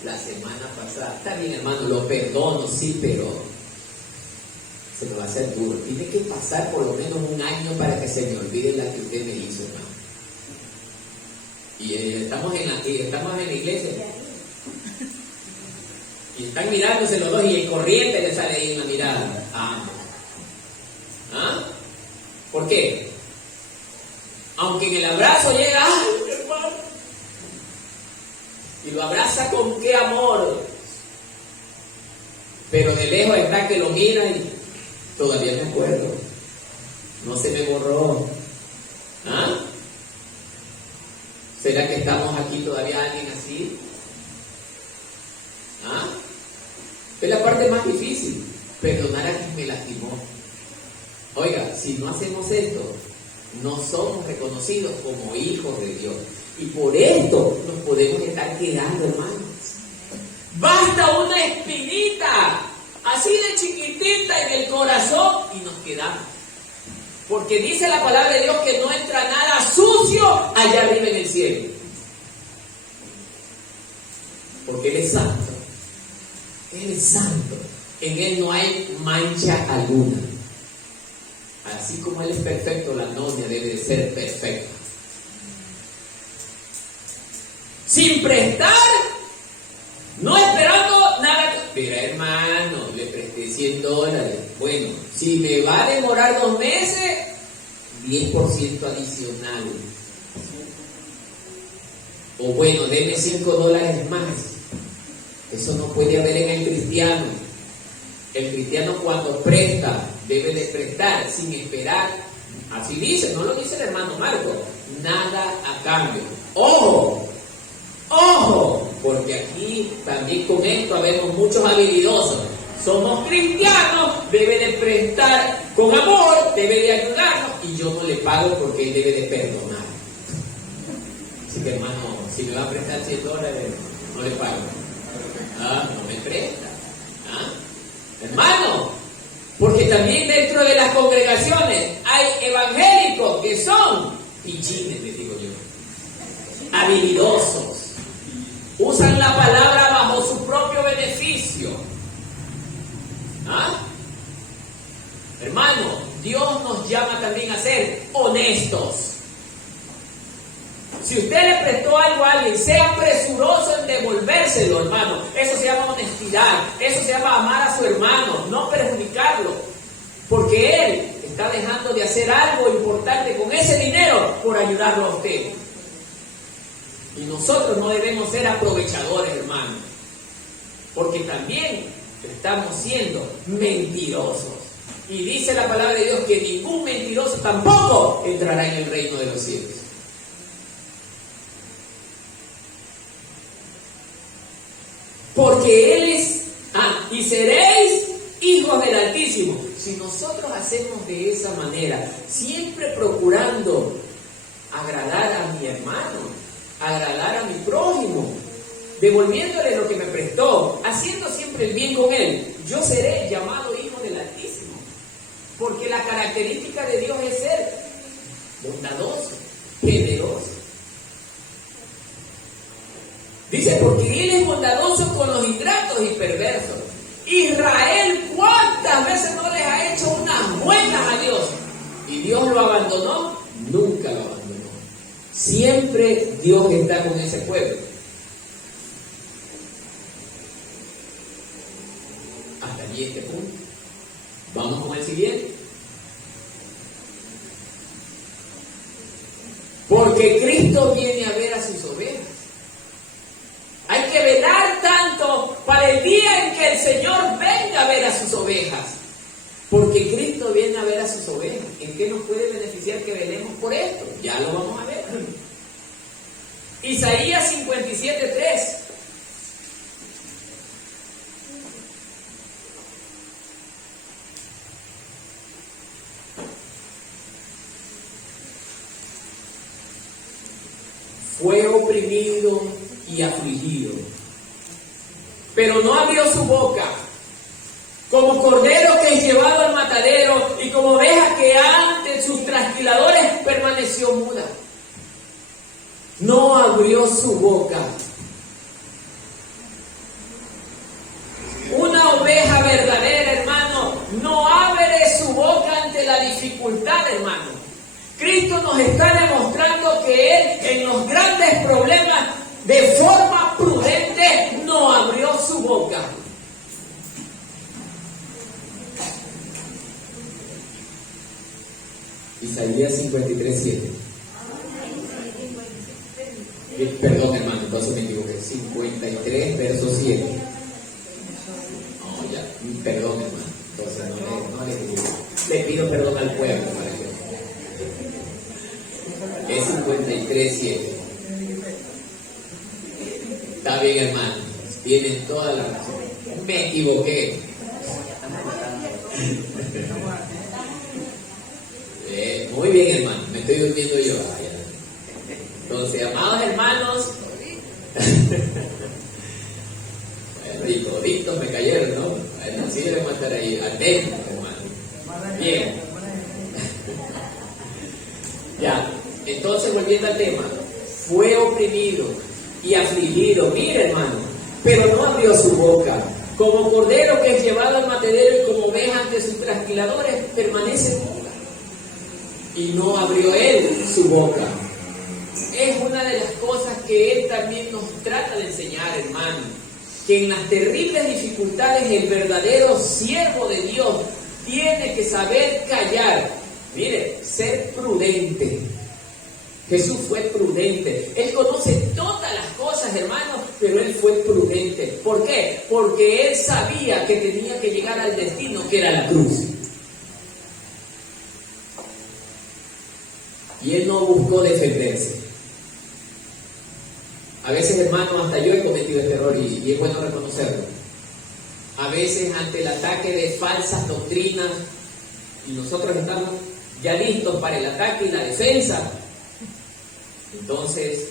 la semana pasada. Está bien, hermano, lo perdono, sí, pero se me va a hacer duro. Tiene que pasar por lo menos un año para que se me olvide la que usted me hizo, hermano. Y estamos en la iglesia. Y están mirándose los dos y el corriente le sale ahí en la mirada. ¿Ah? ¿Por qué? Aunque en el abrazo llega, ¡ay, hermano! Y lo abraza con qué amor. Pero de lejos está que lo mira y todavía me acuerdo. No se me borró. ¿Ah? ¿Será que estamos aquí todavía alguien así? ¿Ah? Es la parte más difícil, perdonar a quien me lastimó. Oiga, si no hacemos esto, no somos reconocidos como hijos de Dios. Y por esto nos podemos estar quedando, hermanos. Basta una espinita, así de chiquitita en el corazón, y nos quedamos. Porque dice la palabra de Dios que no entra nada sucio allá arriba en el cielo. Porque Él es santo. Él es santo. En Él no hay mancha alguna. Así como Él es perfecto, la novia debe de ser perfecta. Sin prestar, no esperando nada. Pero hermano, le presté $100. Bueno, si me va a demorar 2 meses, 10% adicional. O bueno, deme $5 más. Eso no puede haber en el cristiano. El cristiano cuando presta, debe de prestar sin esperar. Así dice, no lo dice el hermano Marco. Nada a cambio. ¡Ojo! ¡Ojo! Porque aquí también con esto habemos muchos habilidosos. Somos cristianos, debe de prestar con amor, debe de ayudarnos y yo no le pago porque él debe de perdonar. Así que hermano, si me va a prestar $100, no le pago. No me presta. Hermano, porque también dentro de las congregaciones hay evangélicos que son pichines, les digo yo, habilidosos. Usan la palabra bajo su propio beneficio. Hermano, Dios nos llama también a ser honestos. Si usted le prestó algo a alguien, sea presuroso en devolvérselo, hermano. Eso se llama honestidad. Eso se llama amar a su hermano, no perjudicarlo. Porque él está dejando de hacer algo importante con ese dinero por ayudarlo a usted. Y nosotros no debemos ser aprovechadores, hermano, porque también estamos siendo mentirosos. Y dice la palabra de Dios que ningún mentiroso tampoco entrará en el reino de los cielos. Porque Él es, y seréis hijos del Altísimo. Si nosotros hacemos de esa manera, siempre procurando agradar a mi hermano, agradar a mi prójimo, devolviéndole lo que me prestó, haciendo siempre el bien con él, yo seré llamado hijo del Altísimo. Porque la característica de Dios es ser bondadoso, generoso. Dice, porque Él es bondadoso con los ingratos y perversos. Israel, ¿cuántas veces no les ha hecho unas buenas a Dios? ¿Y Dios lo abandonó? Nunca lo abandonó. Siempre Dios está con ese pueblo. Hasta allí este punto. Vamos con el siguiente. Porque Cristo viene a ver a sus ovejas. Hay que velar tanto para el día en que el Señor venga a ver a sus ovejas. Porque Cristo viene a ver a sus ovejas. ¿En qué nos puede beneficiar que velemos por esto? Ya lo vamos a ver. Isaías 57:3. Fue oprimido y afligido, pero no abrió su boca. Como cordero que es llevado al matadero, y como oveja que ante sus trasquiladores permaneció muda. No abrió su boca. Una oveja verdadera, hermano, no abre su boca ante la dificultad, hermano. Cristo nos está demostrando que Él, en los grandes problemas, de forma prudente, no abrió su boca. Isaías 53:7. Perdón, hermano, entonces me equivoqué. 53, verso 7. No, ya, perdón, hermano. Entonces no le digo. Le pido perdón al pueblo para que. Es 53, 7. Está bien, hermano. Tienen toda la razón. Me equivoqué. Muy bien, hermano. Me estoy durmiendo yo. Entonces, amados hermanos, bueno, toditos me cayeron, ¿no? Bueno, así debemos estar ahí, atentos, hermano. Bien. Ya, entonces volviendo al tema, fue oprimido y afligido, mire, hermano, pero no abrió su boca. Como cordero que es llevado al matadero y como oveja ante sus trasquiladores, permanece muda. Y no abrió él su boca. Es una de las cosas que él también nos trata de enseñar, hermano, que en las terribles dificultades el verdadero siervo de Dios tiene que saber callar. Mire, ser prudente. Jesús fue prudente. Él conoce todas las cosas, hermano, pero él fue prudente. ¿Por qué? Porque él sabía que tenía que llegar al destino, que era la cruz. Y él no buscó defenderse. A veces, hermano, hasta yo he cometido este error y es bueno reconocerlo. A veces, ante el ataque de falsas doctrinas, y nosotros estamos ya listos para el ataque y la defensa, entonces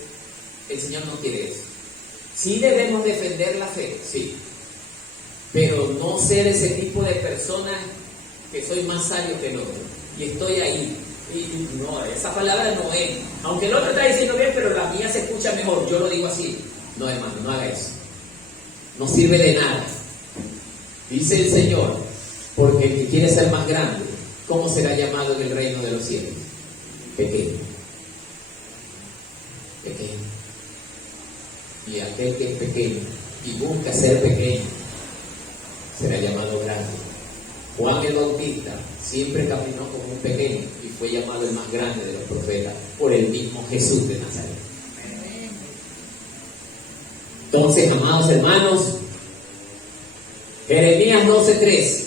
el Señor no quiere eso. Sí debemos defender la fe, sí, pero no ser ese tipo de personas que soy más sabio que el otro y estoy ahí. Y no, esa palabra no es. Aunque el otro está diciendo bien, pero la mía se escucha mejor. Yo lo digo así. No, hermano, no haga eso. No sirve de nada. Dice el Señor, porque el que quiere ser más grande, ¿cómo será llamado en el reino de los cielos? Pequeño. Pequeño. Y aquel que es pequeño y busca ser pequeño, será llamado grande. Juan el Bautista siempre caminó como un pequeño y fue llamado el más grande de los profetas por el mismo Jesús de Nazaret. Entonces, amados hermanos, Jeremías 12:3.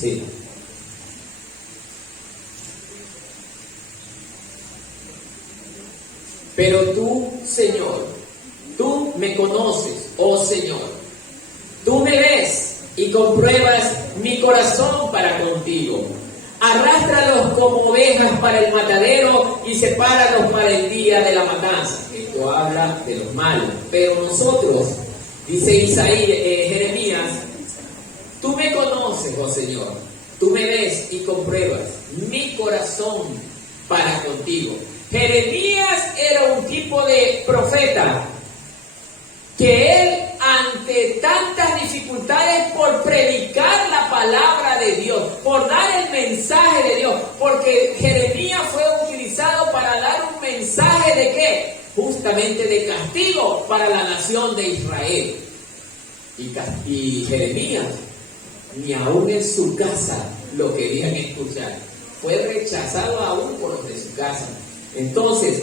Sí. Pero tú, Señor, tú me conoces, oh Señor. Tú me ves y compruebas mi corazón para contigo. Arrástralos como ovejas para el matadero y sepáralos para el día de la matanza. Esto habla de los malos. Pero nosotros, dice Jeremías, tú me conoces, oh Señor, tú me ves y compruebas mi corazón para contigo. Jeremías era un tipo de profeta que él, ante tantas dificultades por predicar la palabra de Dios, por dar el mensaje de Dios, porque Jeremías fue utilizado para dar un mensaje de ¿qué? Justamente de castigo para la nación de Israel. Y Jeremías, ni aún en su casa lo querían escuchar. Fue rechazado aún por los de su casa. Entonces,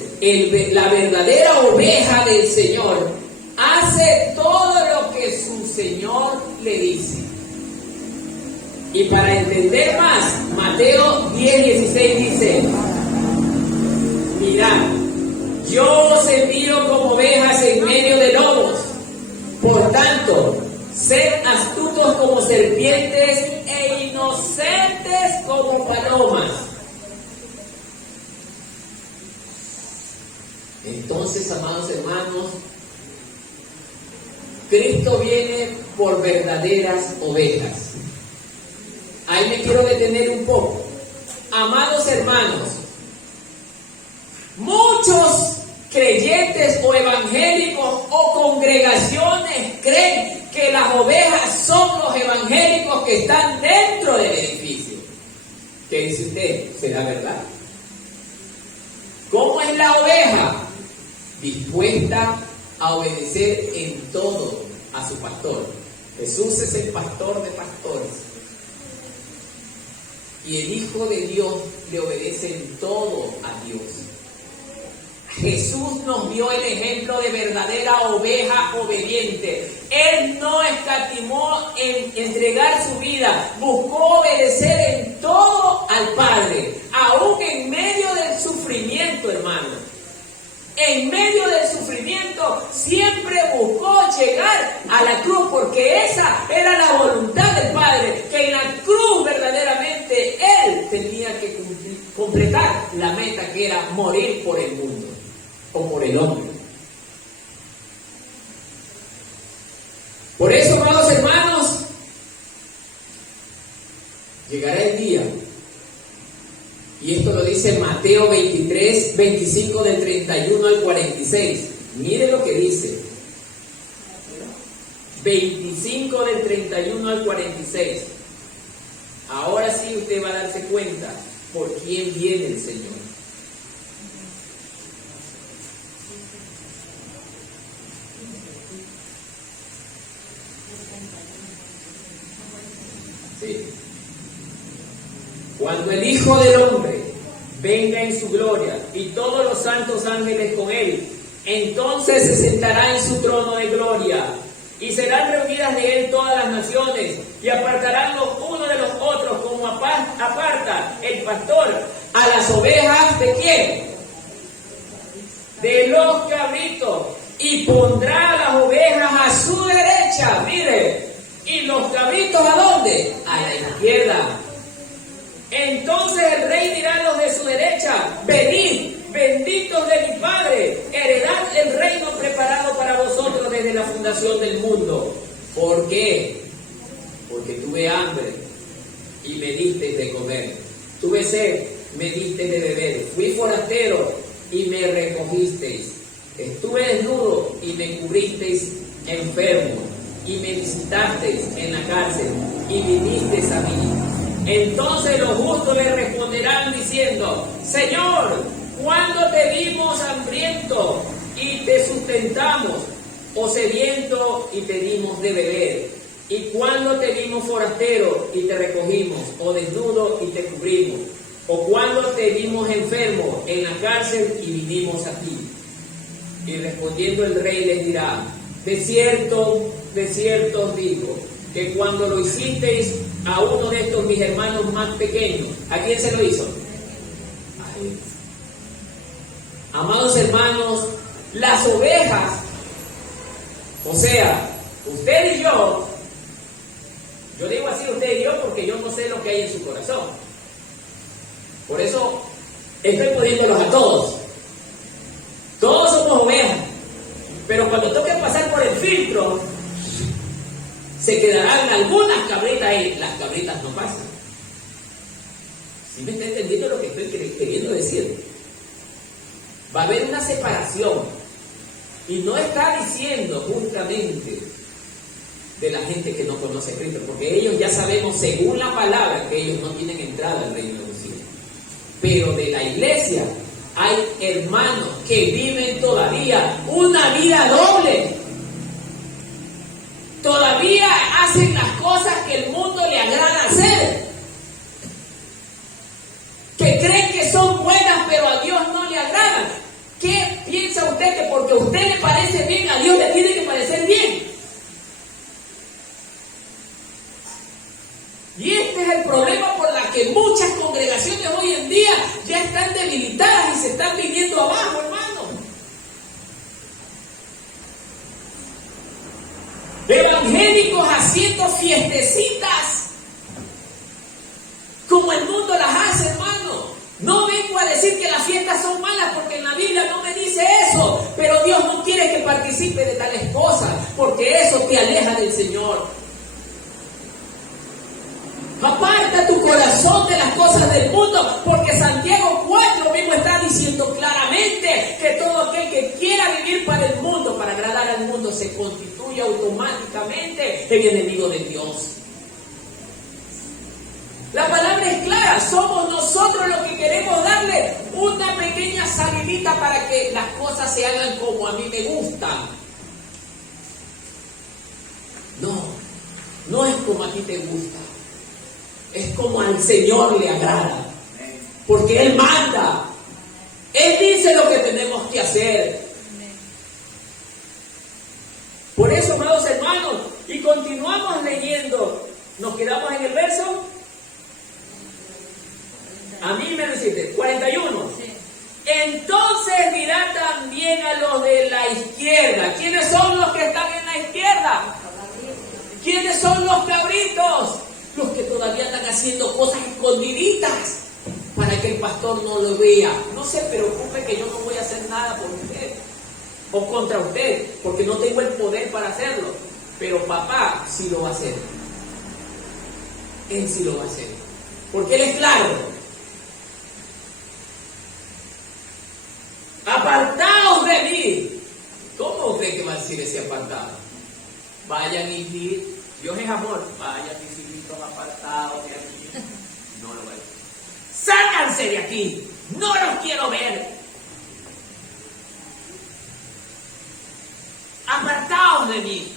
la verdadera oveja del Señor hace todo lo que su Señor le dice. Y para entender más, Mateo 10:16 dice: mirad, yo os envío como ovejas en medio de lobos. Por tanto, sed astutos como serpientes e inocentes como palomas. Entonces, amados hermanos, Cristo viene por verdaderas ovejas. Ahí me quiero detener un poco. Amados hermanos, muchos creyentes o evangélicos o congregaciones creen que las ovejas son los evangélicos que están dentro del edificio. ¿Qué dice usted? ¿Será verdad? es la oveja? Dispuesta a obedecer en todo a su pastor. Jesús es el pastor de pastores. Y el Hijo de Dios le obedece en todo a Dios. Jesús nos dio el ejemplo de verdadera oveja obediente. Él no escatimó en entregar su vida, buscó obedecer en todo al Padre, aún en medio del sufrimiento, hermano. En medio del sufrimiento siempre buscó llegar a la cruz, porque esa era la voluntad del Padre, que en la cruz verdaderamente Él tenía que completar la meta, que era morir por el mundo o por el hombre. Por eso, amados hermanos, llegará el día, y esto lo dice Mateo 23, 25 del 31 al 46. Mire lo que dice. 25 del 31 al 46. Ahora sí usted va a darse cuenta por quién viene el Señor. Sí. Cuando el Hijo del Hombre venga en su gloria y todos los santos ángeles con él, entonces se sentará en su trono de gloria y serán reunidas de él todas las naciones y apartarán los unos de los otros, como aparta el pastor a las ovejas ¿de quién? De los cabritos, y pondrá a las ovejas a su derecha, mire, y los cabritos ¿a dónde? A la izquierda. Entonces el rey dirá a los de su derecha: venid, benditos de mi Padre, heredad el reino preparado para vosotros desde la fundación del mundo. ¿Por qué? Porque tuve hambre y me disteis de comer, tuve sed, me disteis de beber, fui forastero y me recogisteis, estuve desnudo y me cubristeis, enfermo y me visitasteis en la cárcel y vinisteis a mí. Entonces los justos le responderán diciendo: Señor, ¿cuándo te vimos hambriento y te sustentamos, o sediento y te dimos de beber? ¿Y cuándo te vimos forastero y te recogimos, o desnudo y te cubrimos? ¿O cuándo te vimos enfermo en la cárcel y vinimos a ti? Y respondiendo el rey les dirá: de cierto os digo, que cuando lo hicisteis a uno de estos mis hermanos más pequeños, ¿a quién se lo hizo? A él. Amados hermanos, las ovejas, o sea, usted y yo digo así usted y yo porque yo no sé lo que hay en su corazón. Por eso estoy poniéndolos a todos. Todos somos ovejas, pero cuando toque pasar por el filtro, se quedarán algunas cabritas y las cabritas no pasan. ¿Sí me está entendiendo lo que estoy queriendo decir? Va a haber una separación, y no está diciendo justamente de la gente que no conoce a Cristo, porque ellos ya sabemos según la palabra que ellos no tienen entrada al reino de los cielos. Pero de la iglesia hay hermanos que viven todavía una vida doble. Todavía hacen las cosas que el mundo le agrada hacer, que creen que son buenas pero a Dios no le agradan. ¿Qué piensa usted? Que porque a usted le parece bien, a Dios le tiene que parecer bien. Y este es el problema por la que muchas congregaciones hoy en día ya están debilitadas y se están viniendo abajo, hermano. Evangélicos haciendo fiestecitas como el mundo las hace, hermano. No vengo a decir que las fiestas son malas, porque en la Biblia no me dice eso, pero Dios no quiere que participe de tales cosas, porque eso te aleja del Señor. Aparta tu corazón de las cosas del mundo, porque Santiago 4 mismo está diciendo claramente que todo aquel que quiera vivir para el mundo, para agradar al mundo, se constituye automáticamente en enemigo de Dios. La palabra es clara, somos nosotros los que queremos darle una pequeña salidita para se hagan como a mí me gustan. No es como a ti te gusta. Es como al Señor le agrada. Porque Él manda. Él dice lo que tenemos que hacer. Por eso, amados hermanos, y continuamos leyendo. Nos quedamos en el verso. A mí me deciste, 41. Sí. Entonces dirá también a los de la izquierda. ¿Quiénes son los que están en la izquierda? ¿Quiénes son los cabritos? Los que todavía están haciendo cosas escondiditas para que el pastor no lo vea. No se preocupe que yo no voy a hacer nada por usted o contra usted, porque no tengo el poder para hacerlo. Pero papá sí lo va a hacer. Él sí lo va a hacer. Porque Él es claro. Apartaos de mí. ¿Cómo usted que va a decir ese apartado? Vayan y ir. Dios es amor. Vayan mis hijitos apartados de aquí. No lo vayan. Sácanse de aquí. No los quiero ver. Apartaos de mí.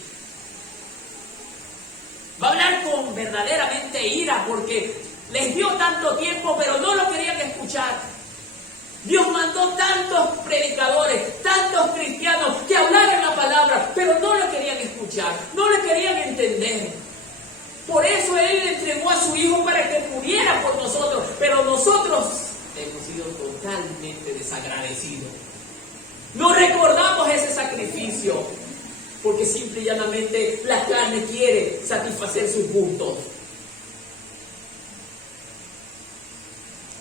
Va a hablar con verdaderamente ira porque les dio tanto tiempo, pero no lo querían escuchar. Dios mandó tantos predicadores, tantos cristianos que hablaran la palabra, pero no lo querían escuchar, no lo querían entender. Por eso Él le entregó a su Hijo para que muriera por nosotros, pero nosotros hemos sido totalmente desagradecidos. No recordamos ese sacrificio, porque simple y llanamente la carne quiere satisfacer sus gustos.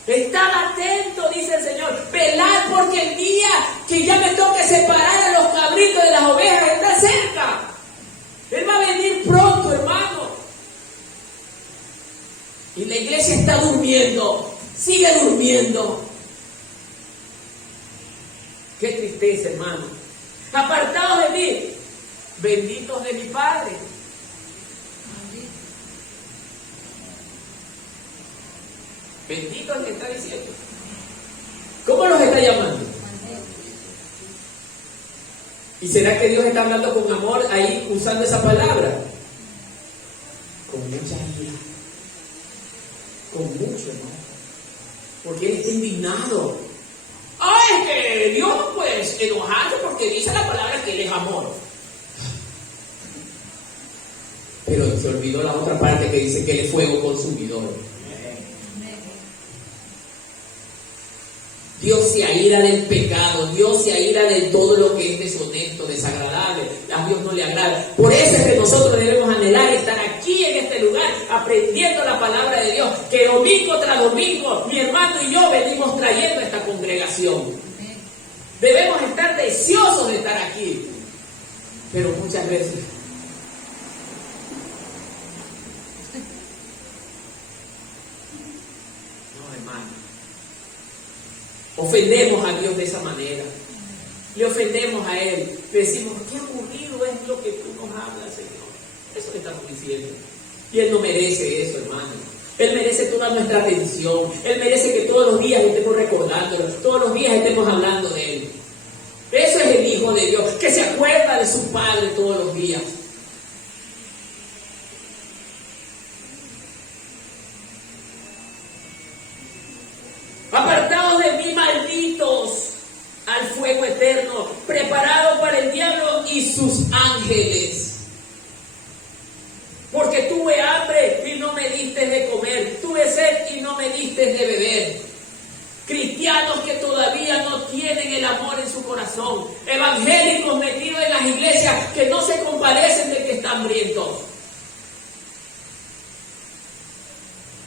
Estad atento, dice el Señor, velad porque el día que ya me toque separar a los cabritos de las ovejas está cerca. Él va a venir pronto, hermano. Y la iglesia está durmiendo, sigue durmiendo. Qué tristeza, hermano. Apartados de mí, benditos de mi Padre. Bendito el que está diciendo. ¿Cómo los está llamando? ¿Y será que Dios está hablando con amor ahí usando esa palabra? Con mucha ira. Con mucho amor. Porque Él está indignado. ¡Ay, es que Dios no puede enojarse porque dice la palabra que Él es amor! Pero se olvidó la otra parte que dice que Él es fuego consumidor. Dios se aira del pecado, Dios se aira de todo lo que es deshonesto, desagradable, a Dios no le agrada. Por eso es que nosotros debemos anhelar estar aquí en este lugar, aprendiendo la palabra de Dios, que domingo tras domingo, mi hermano y yo venimos trayendo a esta congregación. Debemos estar deseosos de estar aquí, pero muchas veces ofendemos a Dios de esa manera. Le ofendemos a Él. Le decimos, qué aburrido es lo que tú nos hablas, Señor. Eso le estamos diciendo. Y Él no merece eso, hermano. Él merece toda nuestra atención. Él merece que todos los días estemos recordándolo. Todos los días estemos hablando de Él. Eso es el Hijo de Dios, que se acuerda de su Padre todos los días. Apartados de mí, malditos, al fuego eterno, preparado para el diablo y sus ángeles. Porque tuve hambre y no me diste de comer, tuve sed y no me diste de beber. Cristianos que todavía no tienen el amor en su corazón, evangélicos metidos en las iglesias que no se compadecen de que están hambrientos.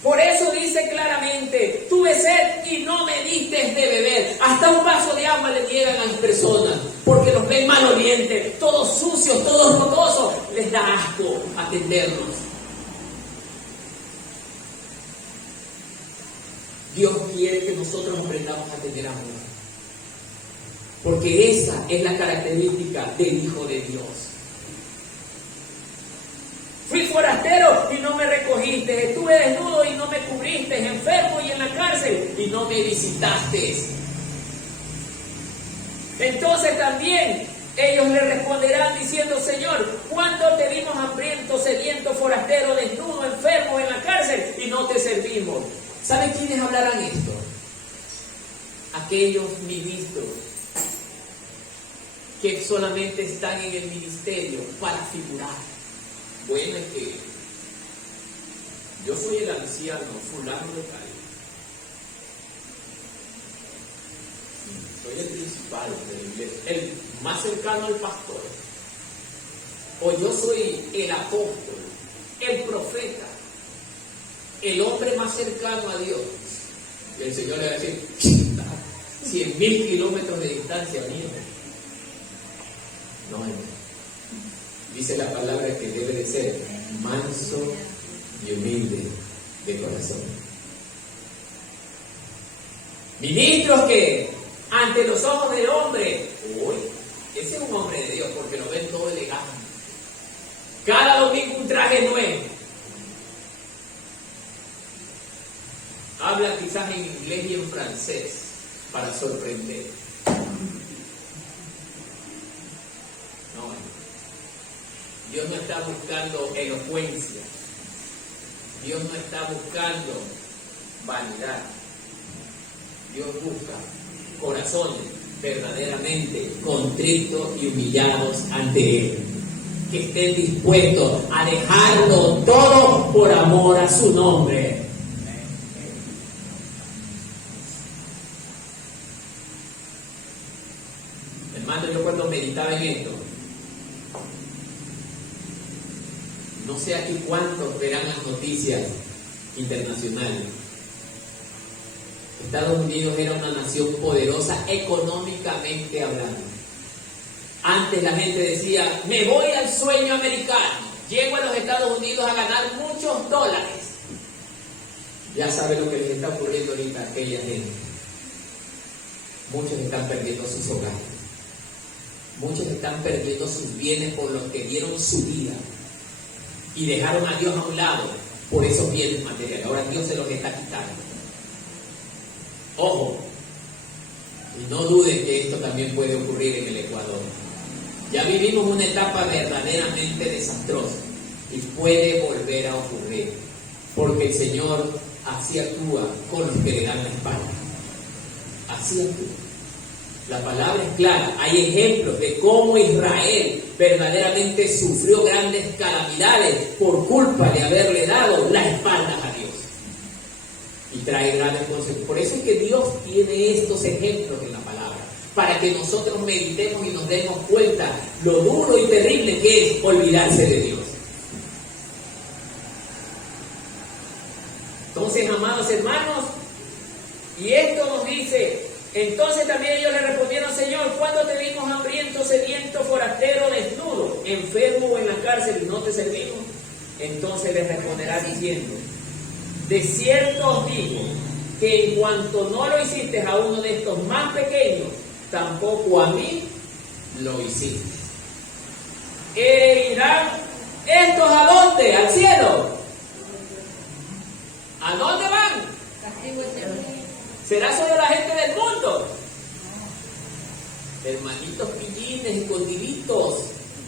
Por eso dice claramente, tuve sed y no me diste de beber. Hasta un vaso de agua le niegan a las personas, porque los ven malolientes, todos sucios, todos rotosos. Les da asco atenderlos. Dios quiere que nosotros aprendamos a tener amor, porque esa es la característica del Hijo de Dios. Fui forastero y no me recogiste, estuve desnudo y no me cubriste, enfermo y en la cárcel y no me visitaste. Entonces también ellos le responderán diciendo: Señor, ¿cuándo te vimos hambriento, sediento, forastero, desnudo, enfermo, en la cárcel y no te servimos? ¿Saben quiénes hablarán esto? Aquellos ministros que solamente están en el ministerio para figurar. Bueno, es que yo soy el anciano fulano de tal. Soy el principal de la iglesia, el más cercano al pastor. O yo soy el apóstol, el profeta, el hombre más cercano a Dios. Y el Señor le va a decir: 100,000 kilómetros de distancia mío. No, dice la palabra que debe de ser manso y humilde de corazón. Ministros que ante los ojos del hombre, uy, ese es un hombre de Dios porque lo ven todo elegante. Cada domingo un traje nuevo. Habla quizás en inglés y en francés para sorprender. No, Dios no está buscando elocuencia. Dios no está buscando vanidad. Dios busca corazones verdaderamente contritos y humillados ante Él, que estén dispuestos a dejarlo todo por amor a su nombre. Hermano, yo cuando meditaba en esto, no sé aquí cuántos verán las noticias internacionales. Estados Unidos era una nación poderosa económicamente hablando. Antes la gente decía: me voy al sueño americano, llego a los Estados Unidos a ganar muchos dólares. Ya sabe lo que les está ocurriendo ahorita a aquella gente. Muchos están perdiendo sus hogares. Muchos están perdiendo sus bienes por los que dieron su vida y dejaron a Dios a un lado por esos bienes materiales. Ahora Dios se los está quitando. Ojo, y no duden que esto también puede ocurrir en el Ecuador. Ya vivimos una etapa verdaderamente desastrosa y puede volver a ocurrir, porque el Señor así actúa con los que le dan la espalda. Así actúa. La palabra es clara. Hay ejemplos de cómo Israel verdaderamente sufrió grandes calamidades por culpa de haberle dado la espalda a Dios. Y trae grandes consecuencias. Por eso es que Dios tiene estos ejemplos en la palabra, para que nosotros meditemos y nos demos cuenta lo duro y terrible que es olvidarse de Dios. Entonces, amados hermanos, y esto nos dice: entonces también ellos le respondieron: Señor, ¿cuándo te vimos hambriento, sediento, forastero, desnudo, enfermo o en la cárcel y no te servimos? Entonces les responderá diciendo: de cierto os digo que en cuanto no lo hiciste a uno de estos más pequeños, tampoco a mí lo hiciste. ¿Irán estos a dónde? ¿Al cielo? ¿A dónde van? ¿Será solo la gente del mundo? Hermanitos pillines, escondiditos,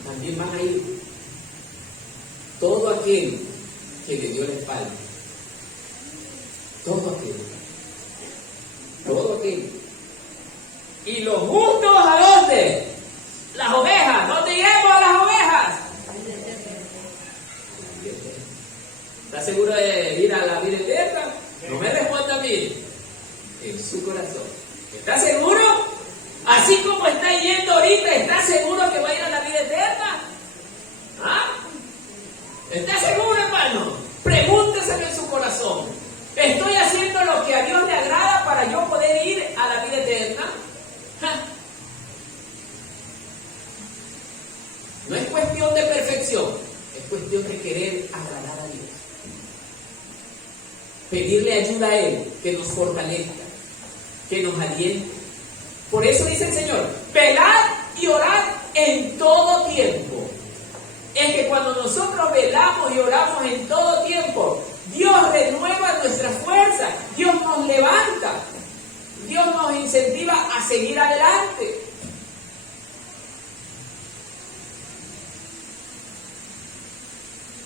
también van a ir. Todo aquel que le dio la espalda. Todo aquel. Todo aquel. ¿Y los justos a dónde? Las ovejas. ¿Dónde llevo a las ovejas? ¿Estás seguro de ir a la vida eterna? No me responda a mí. En su corazón. ¿Está seguro? Así como está yendo ahorita, ¿está seguro que va a ir a la vida eterna? ¿Ah? ¿Está seguro, hermano? Pregúnteselo en su corazón. ¿Estoy haciendo lo que a Dios le agrada para yo poder ir a la vida eterna? ¡Ja! No es cuestión de perfección, es cuestión de querer agradar a Dios. Pedirle ayuda a Él, que nos fortalezca, que nos aliente. Por eso dice el Señor: velad y orad en todo tiempo. Es que cuando nosotros velamos y oramos en todo tiempo, Dios renueva nuestra fuerza, Dios nos levanta, Dios nos incentiva a seguir adelante.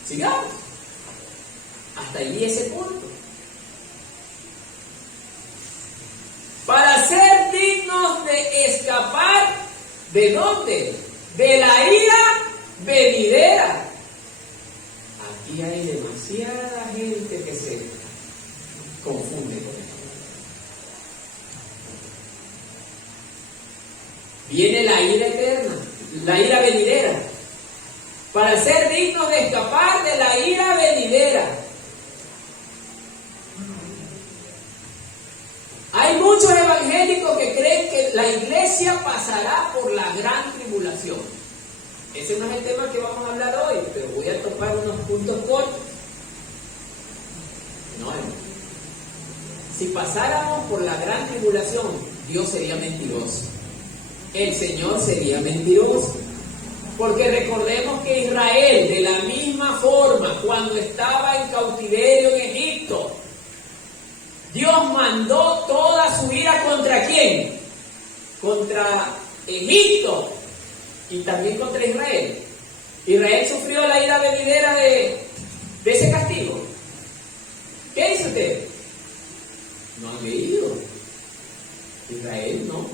Sigamos. Hasta ahí ese punto. Para ser dignos de escapar, ¿de dónde? De la ira venidera. Aquí hay demasiada gente que se confunde con esto. Viene la ira eterna, la ira venidera. Para ser dignos de escapar de la ira venidera. Hay muchos evangélicos que creen que la iglesia pasará por la gran tribulación. Ese no es el tema que vamos a hablar hoy, pero voy a topar unos puntos cortos. No, hermano. Si pasáramos por la gran tribulación, Dios sería mentiroso. El Señor sería mentiroso. Porque recordemos que Israel, de la misma forma, cuando estaba en cautiverio en Egipto, Dios mandó toda su ira ¿contra quién? Contra Egipto y también contra Israel. Israel sufrió la ira venidera de ese castigo. ¿Qué dice usted? No han leído. Israel no.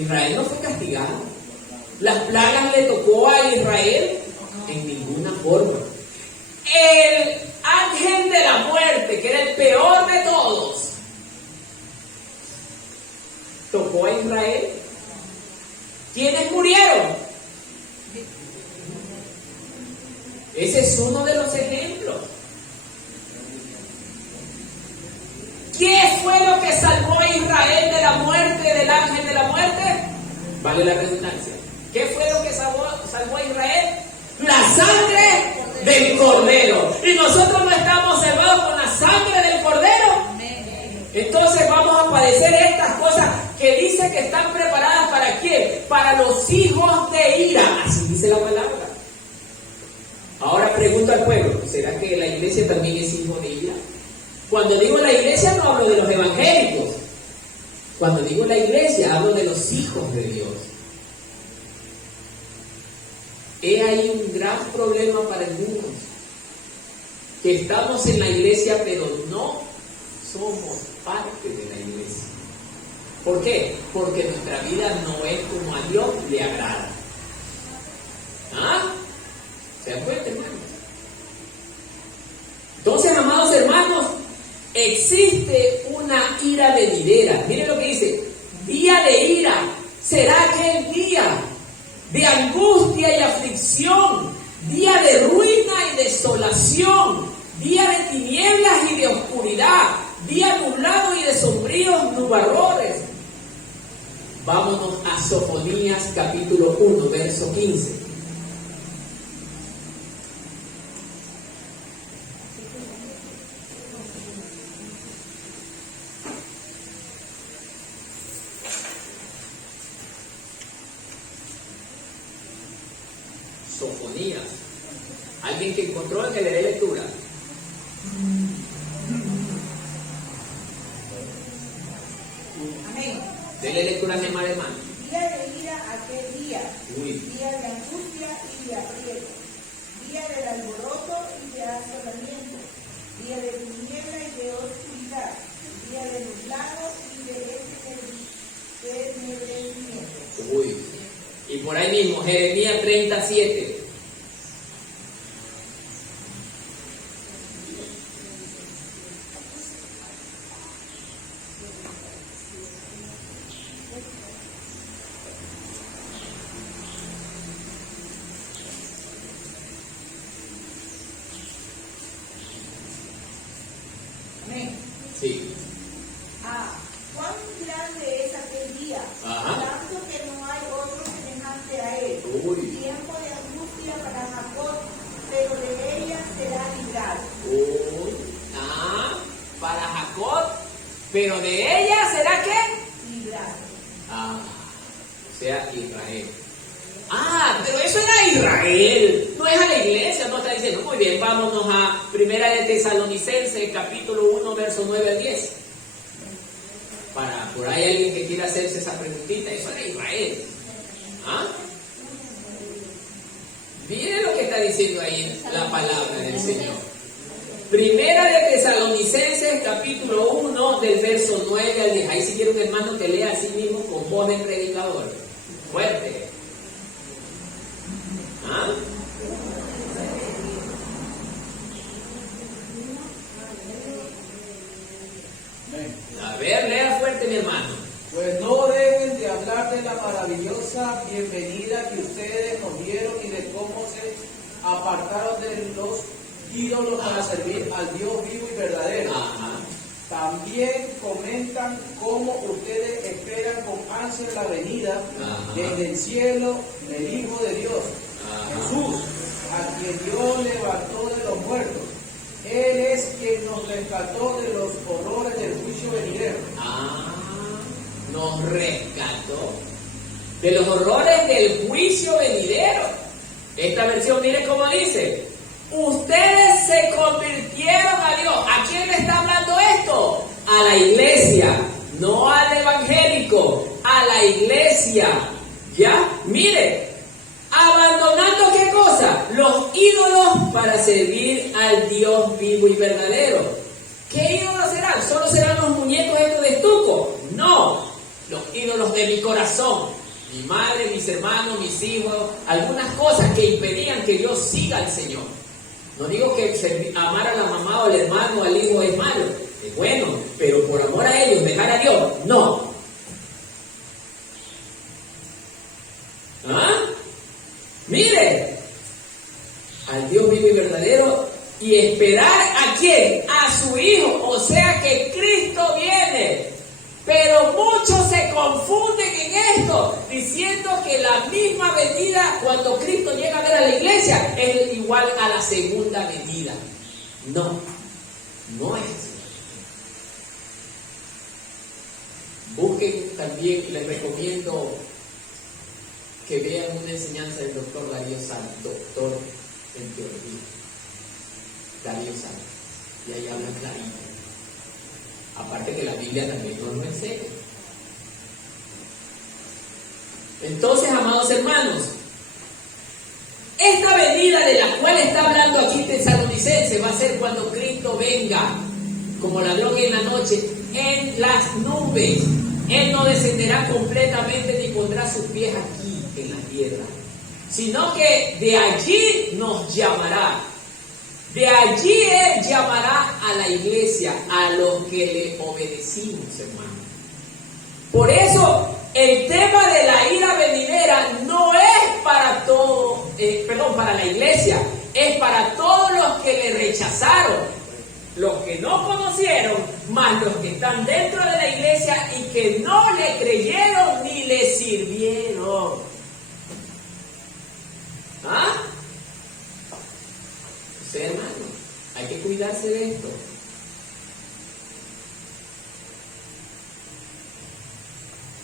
Israel no fue castigado. ¿Las plagas le tocó a Israel? En ninguna forma. El ángel de la muerte, que era el peor de todos, tocó a Israel. ¿Quiénes murieron? Ese es uno de los ejemplos. ¿Qué fue lo que salvó a Israel de la muerte del ángel de la muerte? Vale la redundancia. ¿Qué fue lo que salvó a Israel? La sangre del Cordero. ¿Y nosotros no estamos salvados con la sangre del Cordero? Entonces vamos a padecer estas cosas que dice que están preparadas ¿para quién? Para los hijos de ira. Así dice la palabra. Ahora pregunto al pueblo, ¿será que la iglesia también es hijo de ira? Cuando digo la iglesia no hablo de los evangélicos. Cuando digo la iglesia hablo de los hijos de Dios. He ahí un gran problema para algunos, que estamos en la iglesia pero no somos parte de la iglesia. ¿Por qué? Porque nuestra vida no es como a Dios le agrada. ¿Ah? ¿Se dan cuenta, hermanos? Entonces, amados hermanos, existe una ira venidera. Miren lo que dice: día de ira será aquel día de angustia y aflicción, día de ruina y desolación, día de tinieblas y de oscuridad, día nublado y de sombríos nubarrones. Vámonos a Sofonías capítulo 1, verso 15. Sofonías. ¿Alguien que encontró el que le dé lectura? Amén. Dele lectura a mi hermano. Día de ira aquel día. Uy. Día de angustia y de aprieto. Día del alboroto y de asolamiento. Día de tiniebla y de oscuridad. Día de nublado y de ennegrecimiento. Uy. Y por ahí mismo, Jeremías 37. Amén. Sí. ¿Cuán grande es aquel día? Ajá. Tanto que no hay otro semejante a él. Uy. Tiempo de angustia para Jacob, pero de ella será librado. Uy. Para Jacob, pero de ella será qué? Librado. O sea, Israel. Pero eso era Israel, no es a la iglesia. No está diciendo, muy bien, vámonos a Primera de Tesalonicenses, capítulo 1, verso 9 al 10. Por ahí alguien que quiera hacerse esa preguntita, eso era Israel. Miren lo que está diciendo ahí la palabra del Señor. Primera de Tesalonicenses, capítulo 1, del verso 9 al 10. Ahí si quiere un hermano que lea a sí mismo con voz de predicador. Fuerte. ¿Ah? A ver, lea fuerte, mi hermano. Pues no dejen de hablar de la maravillosa bienvenida que ustedes nos dieron y de cómo se apartaron de los ídolos para servir al Dios vivo y verdadero. Ajá. También comentan cómo ustedes esperan con ansia la venida desde el cielo del Hijo de Dios, Jesús, a quien Dios levantó de los muertos. Él es quien nos rescató de los horrores del juicio venidero. Nos rescató de los horrores del juicio venidero. Esta versión, mire cómo dice: ustedes se convirtieron a Dios. ¿A quién le está hablando esto? A la iglesia, no al evangélico, a la iglesia. ¿Ya? Mire, abandonando ¿qué cosa? Los ídolos para servir al Dios vivo y verdadero. ¿Qué ídolos serán? ¿Solo serán los muñecos estos de estuco? No, los ídolos de mi corazón. Mi madre, mis hermanos, mis hijos, algunas cosas que impedían que yo siga al Señor. No digo que amar a la mamá o al hermano o al hijo es malo, es bueno, pero por amor a ellos, dejar a Dios, no. Mire, al Dios vivo y verdadero, y esperar ¿a quién? A su Hijo, o sea que Cristo viene. Pero muchos se confunden en esto, diciendo que la misma venida cuando Cristo llega a ver a la iglesia es igual a la segunda venida. No, no es así. Busquen también, les recomiendo que vean una enseñanza del doctor Darío Sáenz, doctor en teología. Darío Sáenz, y ahí habla clarito. Aparte que la Biblia también nos lo enseña. Entonces, amados hermanos, esta venida de la cual está hablando aquí Tesalonicense va a ser cuando Cristo venga, como ladrón en la noche, en las nubes. Él no descenderá completamente ni pondrá sus pies aquí en la tierra, sino que de allí nos llamará. De allí Él llamará a la iglesia, a los que le obedecimos, hermano. Por eso, el tema de la ira venidera no es para todo, para la iglesia, es para todos los que le rechazaron, los que no conocieron, más los que están dentro de la iglesia y que no le creyeron ni le sirvieron. ¿Ah? Sí, hermano, hay que cuidarse de esto.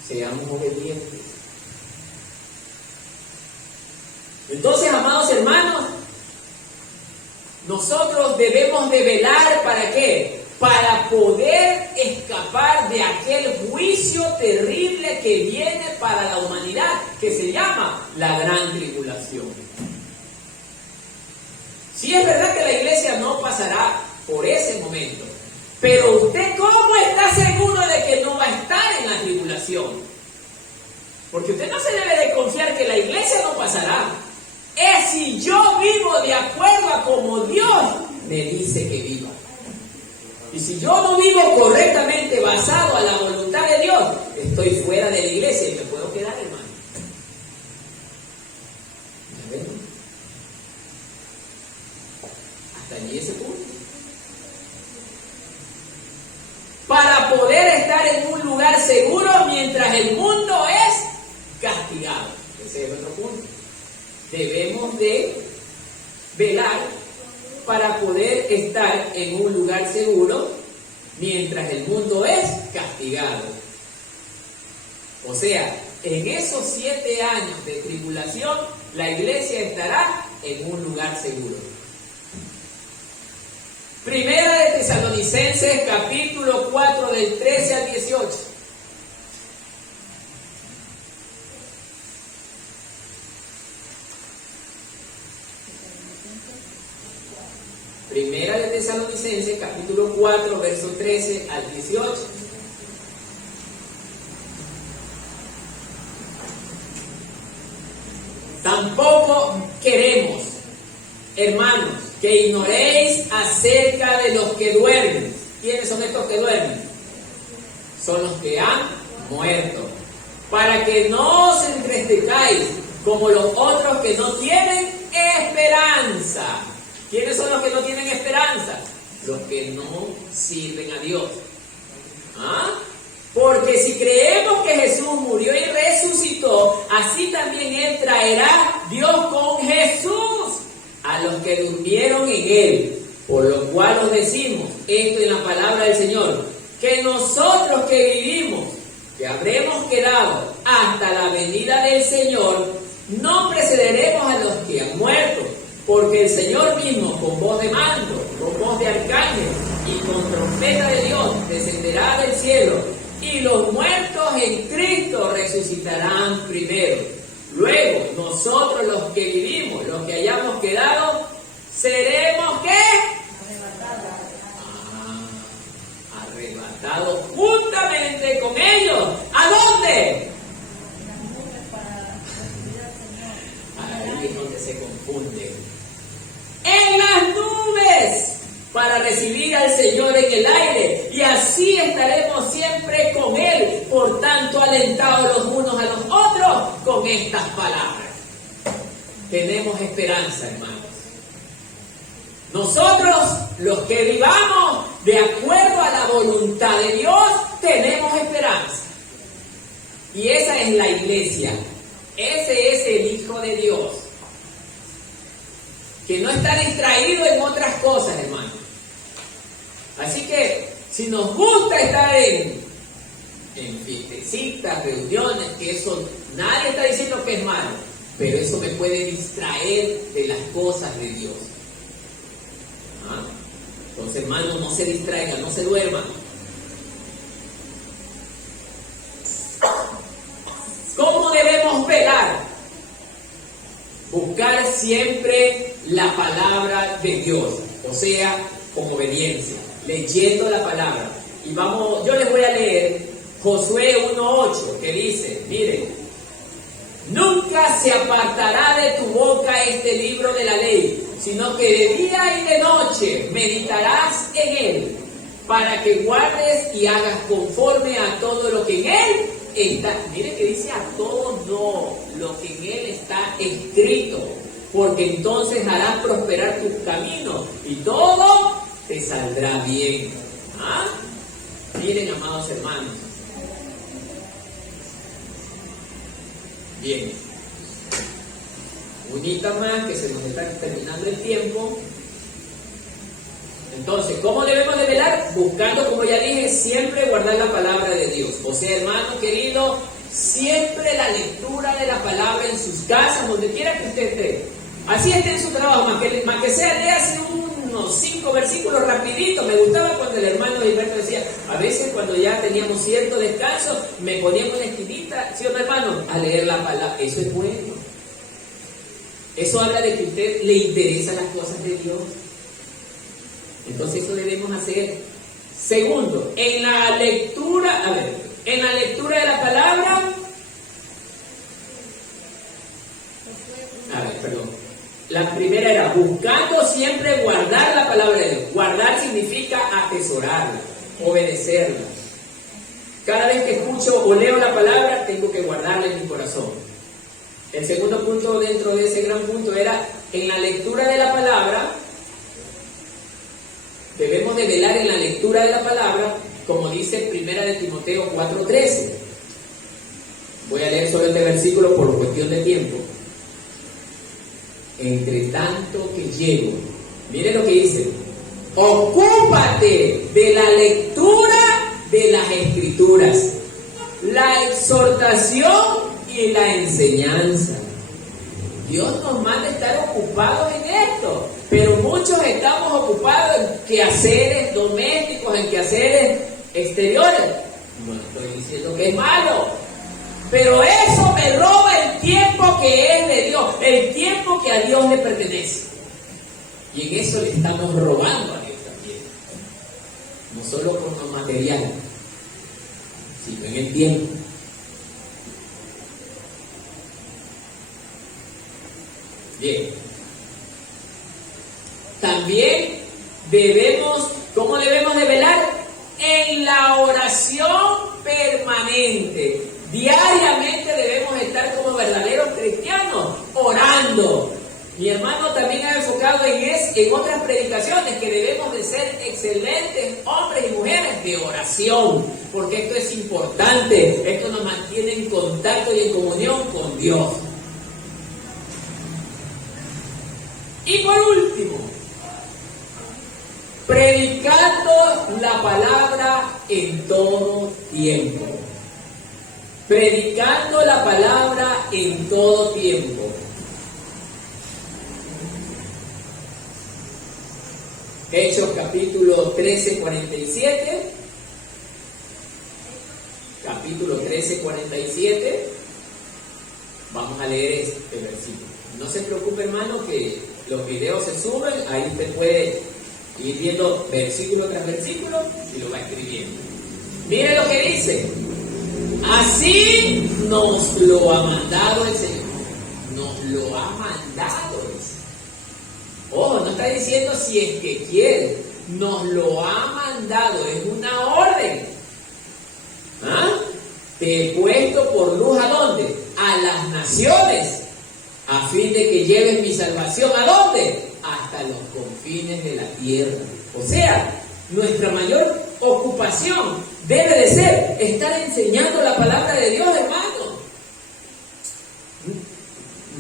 Seamos obedientes. Entonces, amados hermanos, nosotros debemos de velar ¿para qué? Para poder escapar de aquel juicio terrible que viene para la humanidad, que se llama la gran tribulación. Sí es verdad que la iglesia no pasará por ese momento, pero usted ¿cómo está seguro de que no va a estar en la tribulación? Porque usted no se debe de confiar que la iglesia no pasará. Es si yo vivo de acuerdo a como Dios me dice que viva. Y si yo no vivo correctamente basado a la voluntad de Dios, estoy fuera de la iglesia y me puedo quedar, hermano. ¿Ya ven? Hasta allí ese punto. Para poder estar en un lugar seguro mientras el mundo es castigado. Ese es otro punto. Debemos de velar para poder estar en un lugar seguro mientras el mundo es castigado. O sea, en esos 7 años de tribulación, la iglesia estará en un lugar seguro. Primera de Tesalonicenses, capítulo 4, del 13 al 18. Tesalonicenses, capítulo 4, verso 13 al 18. Tampoco queremos, hermanos, que ignoréis acerca de los que duermen. ¿Quiénes son estos que duermen? Son los que han muerto. Para que no os entristezcáis como los otros que no tienen esperanza. ¿Quiénes son los que no tienen esperanza? Los que no sirven a Dios. ¿Ah? Porque si creemos que Jesús murió y resucitó, así también Él traerá Dios con Jesús a los que durmieron en Él. Por lo cual os decimos esto en la palabra del Señor, que nosotros que vivimos, que habremos quedado hasta la venida del Señor, no precederemos a los que han muerto, porque el Señor mismo, con voz de mando, con voz de arcángel y con trompeta de Dios, descenderá del cielo, y los muertos en Cristo resucitarán primero. Luego, nosotros los que vivimos, los que hayamos quedado, seremos ¿qué? Arrebatados juntamente con ellos. ¿A dónde? Ahí es donde se confunde. En las nubes, para recibir al Señor en el aire, y así estaremos siempre con Él. Por tanto, alentados los unos a los otros con estas palabras. Tenemos esperanza, hermanos. Nosotros, los que vivamos de acuerdo a la voluntad de Dios, tenemos esperanza. Y esa es la iglesia. Ese es el Hijo de Dios, que no está distraído en otras cosas, hermano. Así que, si nos gusta estar en fiestecitas, reuniones, que eso, nadie está diciendo que es malo, pero eso me puede distraer de las cosas de Dios. ¿Ah? Entonces, hermano, no se distraigan, no se duerman. ¿Cómo debemos velar? Buscar siempre la palabra de Dios, o sea, con obediencia, leyendo la palabra. Y vamos, yo les voy a leer Josué 1:8, que dice, miren, nunca se apartará de tu boca este libro de la ley, sino que de día y de noche meditarás en él, para que guardes y hagas conforme a todo lo que en él está. Mire que dice a todo lo que en él está escrito, porque entonces harás prosperar tus caminos y todo te saldrá bien. ¿Ah? Miren, amados hermanos. Bien. Unita más, que se nos está terminando el tiempo. Entonces, ¿cómo debemos de velar? Buscando, como ya dije, siempre guardar la palabra de Dios. O sea, hermano querido, siempre la lectura de la palabra en sus casas, donde quiera que usted esté. Así esté en su trabajo, más que sea, léase unos 5 versículos rapidito. Me gustaba cuando el hermano Gilberto decía, a veces cuando ya teníamos cierto descanso, me poníamos en la esquinita, ¿sí o no, hermano? A leer la palabra. Eso es bueno. Eso habla de que a usted le interesan las cosas de Dios. Entonces eso debemos hacer. Segundo, en la lectura de la palabra, la primera era buscando siempre guardar la palabra de Dios. Guardar significa atesorarla, obedecerla. Cada vez que escucho o leo la palabra, tengo que guardarla en mi corazón. El segundo punto dentro de ese gran punto era, en la lectura de la palabra, debemos de velar en la lectura de la palabra, como dice 1 de Timoteo 4:13. Voy a leer solo este versículo por cuestión de tiempo. Entre tanto que llego, miren lo que dice, ocúpate de la lectura de las Escrituras, la exhortación y la enseñanza. Dios nos manda estar ocupados en esto, pero muchos estamos ocupados en quehaceres domésticos, en quehaceres exteriores. No estoy diciendo que es malo, pero eso me roba el tiempo que es de Dios, el tiempo que a Dios le pertenece. Y en eso le estamos robando a Dios también. no solo con lo material, sino en el tiempo. Bien. También debemos, ¿cómo debemos de velar? En la oración permanente. Diariamente debemos estar como verdaderos cristianos orando. Mi hermano también ha enfocado en otras predicaciones que debemos de ser excelentes hombres y mujeres de oración, porque esto es importante, esto nos mantiene en contacto y en comunión con Dios. Y por último, predicando la palabra en todo tiempo. Predicando la palabra en todo tiempo. Hechos capítulo 13, 47. Capítulo 13, 47. Vamos a leer este versículo. No se preocupe, hermano, que los videos se suben. Ahí usted puede ir viendo versículo tras versículo y lo va escribiendo. Mire lo que dice. Así nos lo ha mandado el Señor. Nos lo ha mandado el Señor. Ojo, no está diciendo si es que quiere. Nos lo ha mandado. Es una orden. ¿Ah? Te he puesto por luz ¿a dónde? A las naciones. A fin de que lleves mi salvación ¿a dónde? Hasta los confines de la tierra. O sea, nuestra mayor ocupación debe de ser estar enseñando la palabra de Dios, hermano.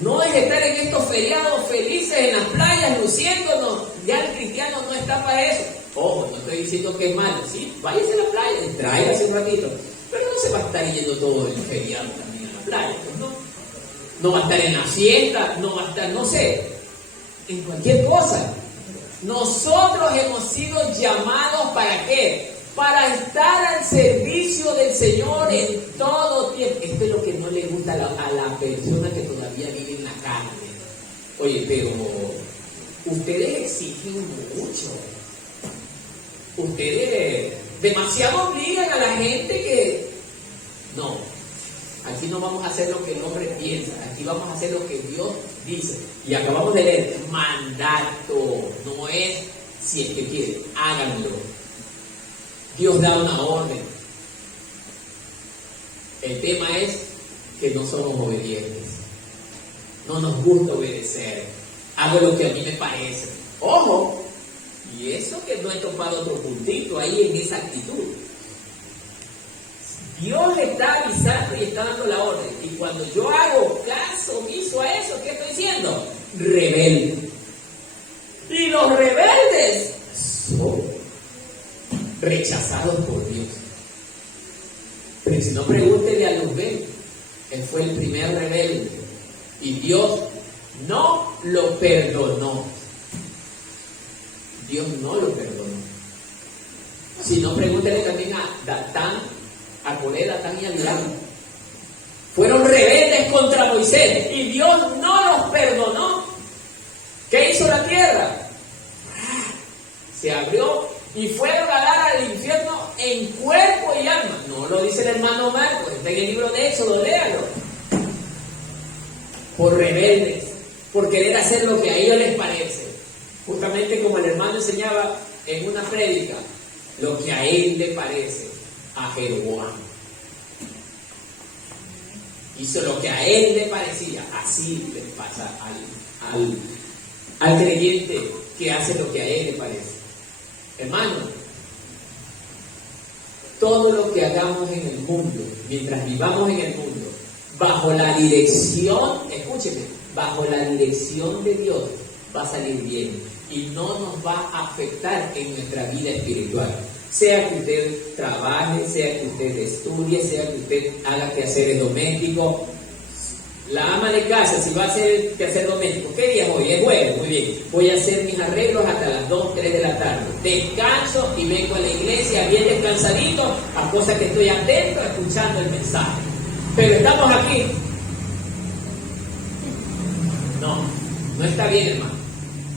No es estar en estos feriados felices en las playas luciéndonos. Ya el cristiano no está para eso. Ojo, no estoy diciendo que es malo. Sí, váyase a la playa, tráigase un ratito. Pero no se va a estar yendo todo el feriado también a la playa, pues no. No va a estar en la fiesta, no va a estar, no sé, en cualquier cosa. Nosotros hemos sido llamados ¿para qué? Para estar al servicio del Señor en todo tiempo. Esto es lo que no le gusta a la persona que todavía vive en la carne. Oye, pero ustedes exigen mucho. Ustedes demasiado obligan a la gente que... No, aquí no vamos a hacer lo que el hombre piensa. Aquí vamos a hacer lo que Dios dice. Y acabamos de leer, mandato. No es si es que quieren, háganlo. Dios da una orden. El tema es que no somos obedientes. No nos gusta obedecer. Hago lo que a mí me parece. Ojo, y eso que no he topado otro puntito ahí en esa actitud. Dios está avisando y está dando la orden. Y cuando yo hago caso omiso a eso, ¿qué estoy diciendo? Rebelde. Y los rebeldes son rechazados por Dios. Pero si no, pregúntele a Luzbel. Él fue el primer rebelde. Y Dios no lo perdonó. Dios no lo perdonó. Si no, pregúntele también a Datán, a Coré, Datán y a Abiram. Fueron rebeldes contra Moisés y Dios no los perdonó. ¿Qué hizo la tierra? Se abrió y fueron a dar al infierno en cuerpo y alma. No lo dice el hermano Marcos, está en el libro de Éxodo, léalo. Por rebeldes, por querer hacer lo que a ellos les parece. Justamente como el hermano enseñaba en una prédica, lo que a él le parece, a Jeroboam. Hizo lo que a él le parecía. Así le pasa al creyente que hace lo que a él le parece. Hermano, todo lo que hagamos en el mundo, mientras vivamos en el mundo, bajo la dirección, escúcheme, bajo la dirección de Dios, va a salir bien y no nos va a afectar en nuestra vida espiritual. Sea que usted trabaje, sea que usted estudie, sea que usted haga quehaceres domésticos. La ama de casa, si va a hacer quehacer doméstico, ¿qué día es hoy? Es jueves, muy bien. Voy a hacer mis arreglos hasta las 2, 3 de la tarde. Descanso y vengo a la iglesia bien descansadito, a cosas que estoy atento, escuchando el mensaje. Pero estamos aquí. No está bien, hermano.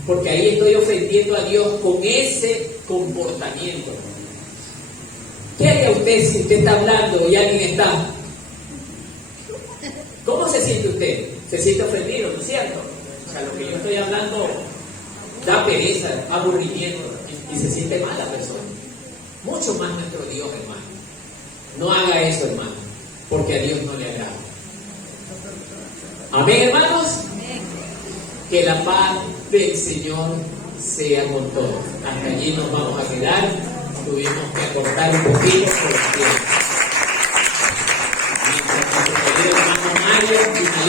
Porque ahí estoy ofendiendo a Dios con ese comportamiento. usted si usted está hablando y alguien está? ¿Cómo se siente usted? Se siente ofendido, ¿no es cierto? O sea, lo que yo estoy hablando da pereza, aburrimiento y se siente mal la persona. Mucho más nuestro Dios, hermano. No haga eso, hermano, porque a Dios no le agrada. Amén, hermanos. Que la paz del Señor sea con todos. Hasta allí nos vamos a quedar. Tuvimos que acortar un poquito por el tiempo. Mientras nuestro querido hermano Mario finaliza.